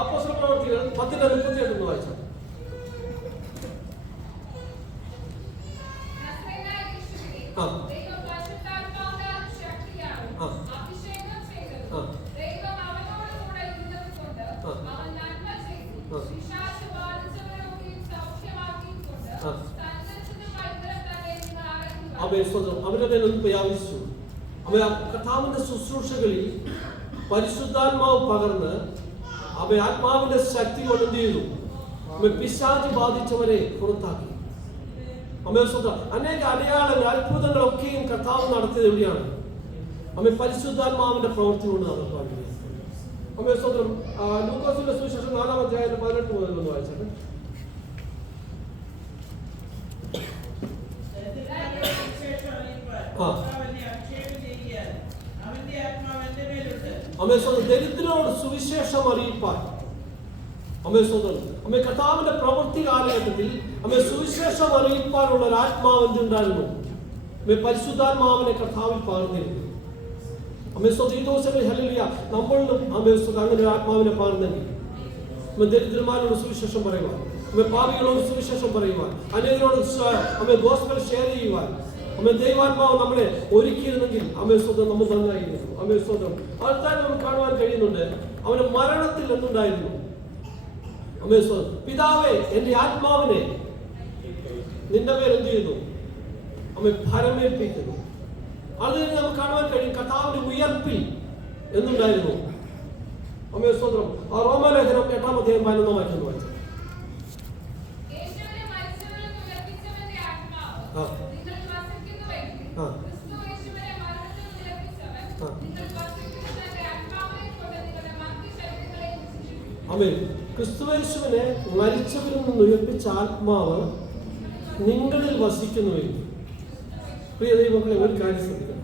അപ്പോസ്തലപ്രവൃത്തികൾ 10:38 വായിച്ചു. അവരുടെ മേൽ വ്യാപിച്ചു. കർത്താവിന്റെ ശുശ്രൂഷകളിൽ പരിശുദ്ധാത്മാവ് പകർന്ന് ആത്മാവിന്റെ ശക്തി കൊണ്ട് എന്ത് ചെയ്തു? പിശാച് ബാധിച്ചവരെ പുറത്താക്കി. അനേക അടയാളങ്ങൾ, അത്ഭുതങ്ങളൊക്കെയും കർത്താവ് നടത്തിയത് എവിടെയാണ്? പരിശുദ്ധാത്മാവിന്റെ പ്രവൃത്തി കൊണ്ട് നടത്താൻ. ലൂക്കോസിന്റെ സുവിശേഷം 4-ാം അധ്യായം 18 മുതൽ ഒന്ന് വായിച്ചത്. ദരിദ്രരോട് സുവിശേഷം അറിയിപ്പാൻ കർത്താവിന്റെ പ്രവൃത്തി കാലഘട്ടത്തിൽ സുവിശേഷം അറിയിപ്പാനുള്ള ഒരു ആത്മാവ് എന്തുണ്ടായിരുന്നു? പരിശുദ്ധാത്മാവിനെ കർത്താവിൽ പകർന്നിരുന്നു. ഈ ദിവസങ്ങളിൽ ഹല്ലേലൂയ നമ്മളിലും അങ്ങനെ ഒരു ആത്മാവിനെ പകർന്നെങ്കിൽ ദരിദ്രന്മാരോട് സുവിശേഷം പറയുവാൻ, പാപികളോട് സുവിശേഷം പറയുവാൻ, അനേകരോട് ഗോസ്പൽ ഷെയർ ചെയ്യുവാൻ ദൈവാത്മാവ് നമ്മളെ ഒരുക്കിയിരുന്നെങ്കിൽ നമ്മൾ നന്നായിരുന്നു. അടുത്തായി നമുക്ക് കാണുവാൻ കഴിയുന്നുണ്ട്, അവന് മരണത്തിൽ എന്തുണ്ടായിരുന്നു? പിതാവേ, എന്റെ ആത്മാവിനെ നിന്റെ മേൽ എന്ത് ചെയ്യുന്നു? ഭരമേൽപ്പിക്കുന്നു. അത് നമുക്ക് കാണുവാൻ കഴിയും. കർത്താവിന്റെ ഉയർപ്പിൽ എന്തുണ്ടായിരുന്നു? റോമാലേഖനം 8-ാം അധ്യായം 11-ാം വാക്യം വായിച്ചു. ക്രിസ്തുയേശുവിനെ മരിച്ചവരിൽ നിന്ന് ഉയർപ്പിച്ച ആത്മാവ് നിങ്ങളിൽ വസിക്കുന്നുവെങ്കിൽ, പ്രിയ ദൈവങ്ങളെ, ഒരു കാര്യം ശ്രദ്ധിക്കണം.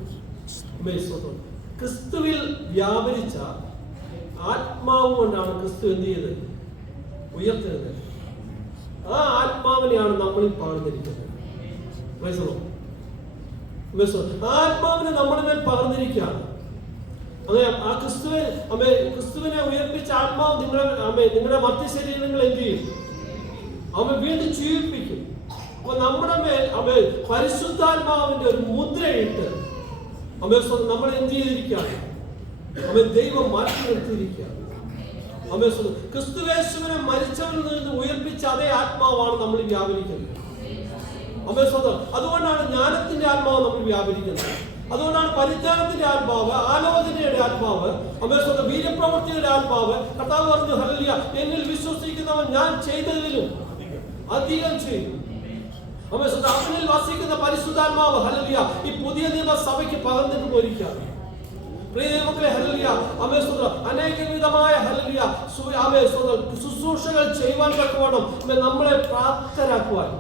ക്രിസ്തുവിൽ വ്യാപരിച്ച ആത്മാവ് കൊണ്ടാണ് ക്രിസ്തു എന്ത് ചെയ്തത്? ഉയർത്തുന്നത്. ആ ആത്മാവിനെയാണ് നമ്മളിൽ പകർന്നിരിക്കുന്നത്. ആത്മാവിനെ നമ്മുടെ മേൽ പകർന്നിരിക്കുകയാണ്. ആ ക്രിസ്തുവിനെ ഉയർപ്പിച്ച ആത്മാവ് നിങ്ങളുടെ മധ്യ ശരീരങ്ങൾ എന്ത് ചെയ്യും? അവൻ വീണ്ടും ജീവിപ്പിക്കും. അപ്പൊ നമ്മുടെ മേൽ അവൻ പരിശുദ്ധാത്മാവിന്റെ ഒരു മുദ്രയിട്ട് അവൻ നമ്മൾ എന്ത് ചെയ്തിരിക്കുകയാണ്? അവൻ ദൈവം മാറ്റി നിർത്തിയിരിക്കുകയാണ്. അവൻ ക്രിസ്തുവേശുവിനെ മരിച്ചവരിൽ നിന്ന് ഉയർപ്പിച്ച അതേ ആത്മാവാണ് നമ്മൾ വ്യാപരിക്കുന്നത്. അവൻ അതുകൊണ്ടാണ് ജ്ഞാനത്തിന്റെ ആത്മാവ് നമ്മൾ വ്യാപരിക്കുന്നത്. അതുകൊണ്ടാണ് പരിജ്ഞാനത്തിന്റെ ആത്മാവ്, ആലോചനയുടെ ആത്മാവ്, അമേശ്വര വീര്യപ്രവൃത്തിയുടെ ആത്മാവ്. കർത്താവ് പറഞ്ഞു, ഹല്ലേലൂയ, എന്നിൽ വിശ്വസിക്കുന്നവൻ ഞാൻ ചെയ്തതിലും അധികം ചെയ്യും. അമേശ്വര അവനിൽ വസിക്കുന്ന പരിശുദ്ധാത്മാവ്, ഹല്ലേലൂയ, ഈ പുതിയ നിയമസഭയ്ക്ക് പകർന്നിട്ട് പോയിരിക്കുകയാണ്. പ്രിയമക്കളെ, ഹല്ലേലൂയ, അമേശ്വര അനേക വിധമായ ഹല്ലേലൂയ ശുശ്രൂഷകൾ ചെയ്യുവാൻ തക്കവണ്ണം നമ്മളെ പ്രാപ്തരാക്കുവാൻ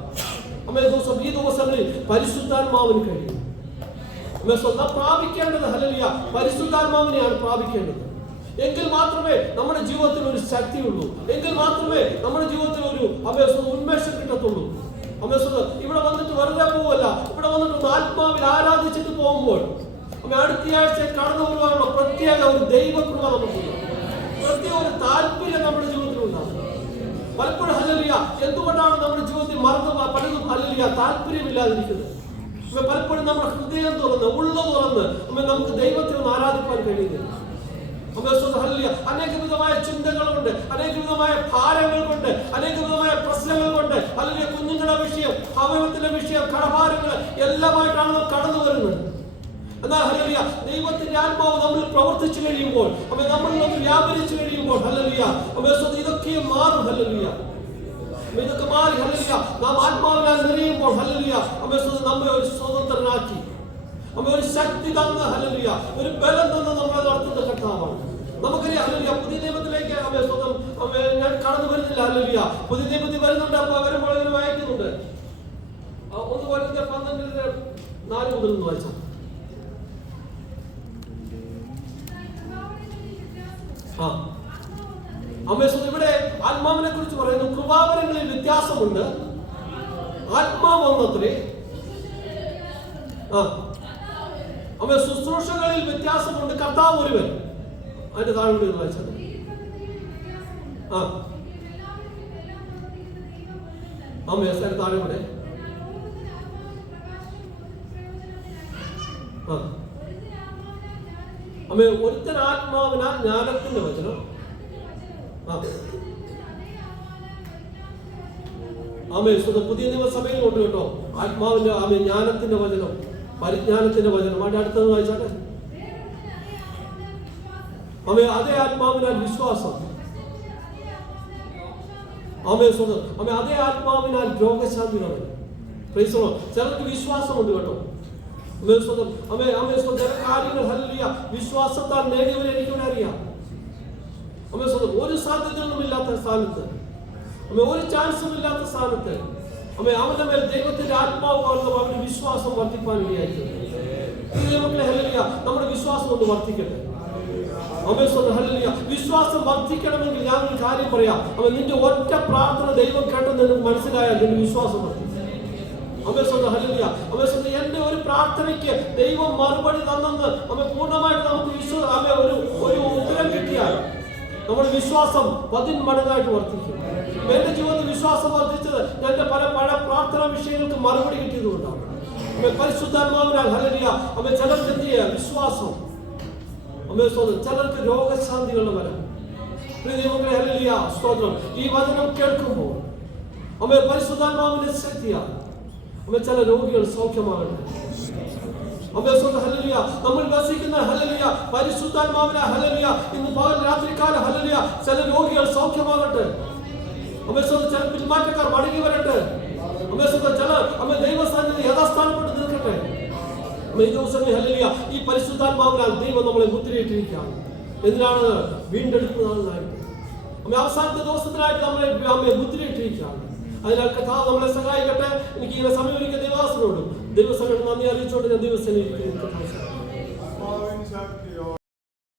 ഈ ദിവസങ്ങളിൽ പരിശുദ്ധാത്മാവിന് കഴിയും. പ്രാപിക്കേണ്ടത് ഹല്ലേലൂയ പരിശുദ്ധാത്മാവിനെയാണ് പ്രാപിക്കേണ്ടത്. എങ്കിൽ മാത്രമേ നമ്മുടെ ജീവിതത്തിൽ ഒരു ശക്തിയുള്ളൂ. എങ്കിൽ മാത്രമേ നമ്മുടെ ജീവിതത്തിൽ ഒരു ഉന്മേഷം കിട്ടത്തുള്ളൂ. ഇവിടെ വന്നിട്ട് വെറുതെ പോവല്ല. ഇവിടെ വന്നിട്ട് ആത്മാവിൽ ആരാധിച്ചിട്ട് പോകുമ്പോൾ അടുത്തയാഴ്ച കടന്നു വരുവാനുള്ള പ്രത്യേക ഒരു ദൈവകൃപ നമുക്കുണ്ട്. പ്രത്യേക ഒരു താല്പര്യം നമ്മുടെ ജീവിതത്തിൽ ഉണ്ടാകും. പലപ്പോഴും ഹല്ലേലൂയ എന്തുകൊണ്ടാണ് നമ്മുടെ ജീവിതത്തിൽ പലതും ഹല്ലേലൂയ താല്പര്യമില്ലാതിരിക്കുന്നത്? പലപ്പോഴും നമ്മുടെ ഹൃദയം തുറന്ന് ഉള്ള തുറന്ന് നമുക്ക് ദൈവത്തെ ഒന്ന് ആരാധിക്കാൻ കഴിയുന്നില്ല. അനേക വിധമായ ചിന്തകൾ കൊണ്ട്, അനേക വിധമായ ഭാരങ്ങൾ കൊണ്ട്, അനേക വിധമായ പ്രശ്നങ്ങൾ കൊണ്ട്, അല്ലെങ്കിൽ കുഞ്ഞുങ്ങളുടെ വിഷയം, അവയവത്തിന്റെ വിഷയം, കടഭാരങ്ങൾ എല്ലാമായിട്ടാണ് നാം കടന്നു വരുന്നത്. എന്നാൽ ഹല്ലേലൂയ ദൈവത്തിന്റെ ആത്മാവ് നമ്മളിൽ പ്രവർത്തിച്ചു കഴിയുമ്പോൾ, നമ്മളിൽ ഒന്ന് വ്യാപരിച്ചു കഴിയുമ്പോൾ, ഹല്ലേലൂയ ഇതൊക്കെ മാറും. ഹല്ലേലൂയ ഇതൊക്കെ മാറി. ഹല്ലേലൂയ നാം ആത്മാവിനാൽ നിറയുമ്പോൾ, ഹല്ലേലൂയ നമ്മെ ഒരു സ്വതന്ത്രനാക്കി, ഒരു ശക്തി തന്ന, ഹല്ലേലൂയ ഒരു ബലം തന്ന് നമ്മളെ നടത്തുന്ന കർത്താവാണ്. നമുക്കറിയാം ഹല്ലേലൂയ പുതിയ നിയമത്തിലേക്ക് ഞാൻ കടന്നു വരുന്നില്ല. ഹല്ലേലൂയ പുതിയ നിയമത്തിൽ വരുന്നുണ്ട്. അപ്പൊ വരുമ്പോൾ ഇങ്ങനെ വായിക്കുന്നുണ്ട്. 1 Corinthians 12:4 മുതൽ വായിച്ചാൽ ഇവിടെ ആത്മാവിനെ കുറിച്ച് പറയുന്നു. കൃപാവരങ്ങളിൽ വ്യത്യാസമുണ്ട്, ആത്മാവ് ഒന്നത്രേ. ശുശ്രൂഷകളിൽ വ്യത്യാസമുണ്ട്, കർത്താവ് ഒരുവൻ. അതിന്റെ താഴെ വായിച്ചത് താഴെ ഒരുത്തൻ ആത്മാവിനാൽ ജ്ഞാനത്തിന്റെ വചനം, പുതിയ നിയമസഭയിൽ കൊണ്ട് കേട്ടോ ആത്മാവിന്റെ ജ്ഞാനത്തിന്റെ വചനം, പരിജ്ഞാനത്തിന്റെ വചനം. അതിന്റെ അടുത്തത് വായിച്ചാട്ടെ. അതേ ആത്മാവിനാൽ വിശ്വാസം, അതേ ആത്മാവിനാൽ രോഗശാന്തി. ചിലർക്ക് വിശ്വാസമുണ്ട് കേട്ടോ. ചില കാര്യങ്ങൾ ഹല്ലേലൂയ വിശ്വാസത്താൽ നേടിയവരെ എനിക്കിവിടെ അറിയാം. ഒരു സാധ്യതയൊന്നും ഇല്ലാത്ത സ്ഥാനത്ത്, ഒരു ചാൻസും ഇല്ലാത്ത സ്ഥാനത്ത് അവന്റെ മേൽ ദൈവത്തിന്റെ ആത്മാവ് കാരണം അവന്റെ വിശ്വാസം വർദ്ധിപ്പാൻ ഇടയായിട്ടുണ്ട്. ഹല്ലേലൂയ നമ്മുടെ വിശ്വാസം ഒന്ന് വർദ്ധിക്കട്ടെ. ഹല്ലേലൂയ വിശ്വാസം വർദ്ധിക്കണമെങ്കിൽ ഞാൻ ഒരു കാര്യം പറയാം. നിന്റെ ഒറ്റ പ്രാർത്ഥന ദൈവം കേട്ടെന്ന് നിനക്ക് മനസ്സിലായാൽ നിന്റെ വിശ്വാസം വർദ്ധിക്കും. ഹല്ലേലൂയ എന്റെ ഒരു പ്രാർത്ഥനയ്ക്ക് ദൈവം മറുപടി തന്നെന്ന് പൂർണ്ണമായിട്ട് നമുക്ക് ഒരു ഉത്തരം കിട്ടിയാൽ നമ്മുടെ വിശ്വാസം 10 മടങ്ങായിട്ട് വർദ്ധിക്കും. എന്റെ ജീവിതത്തിൽ വിശ്വാസം വർദ്ധിച്ചത് എന്റെ പല പ്രാർത്ഥനാ വിഷയങ്ങൾക്ക് മറുപടി കിട്ടിയതുകൊണ്ടാണ്. പരിശുദ്ധാത്മാവിനാൽ ഹല്ലേലൂയ ചിലർക്ക് എന്ത് ചെയ്യാം വിശ്വാസം, ചിലർക്ക് രോഗശാന്തികളുടെ വരം. ഹല്ലേലൂയ സ്തോത്രം. ഈ വചനം കേൾക്കുമ്പോൾ പരിശുദ്ധാത്മാവിന്റെ ശക്തിയാണ് ചില രോഗികൾ സൗഖ്യമാകട്ടെ. ഹല്ലേലൂയ നമ്മൾ വസിക്കുന്ന ഹല്ലേലൂയ പരിശുദ്ധാത്മാവിനെ ഹല്ലേലൂയ ഇന്ന് പകൽ രാത്രികാലം ഹല്ലേലൂയ ചില രോഗികൾ സൗഖ്യമാകട്ടെ. ചില പിന്മാറ്റക്കാർ മടങ്ങി വരട്ടെ. ചില ദൈവസ്ഥാനത്ത് യഥാസ്ഥാനപ്പെട്ട് നിൽക്കട്ടെ. ഈ ദിവസങ്ങളിൽ ഹല്ലേലൂയ ഈ പരിശുദ്ധാത്മാവിനാൽ ദൈവം നമ്മളെ മുദ്രയിട്ടിരിക്കുകയാണ്. എന്തിനാണ്? വീണ്ടെടുക്കുന്നതായിട്ട് അവസാനത്തെ ദിവസത്തിനായിട്ട് നമ്മളെ മുദ്രയിട്ടിരിക്കുകയാണ്. അതിനാൽ കർത്താവ് നമ്മളെ സഹായിക്കട്ടെ. എനിക്ക് ഇങ്ങനെ സമയം ദൈവദാസനോടും ദൈവസഭയോട് നന്ദി അറിയിച്ചുകൊണ്ട് ഞാൻ ദൈവസേനയിലേക്ക്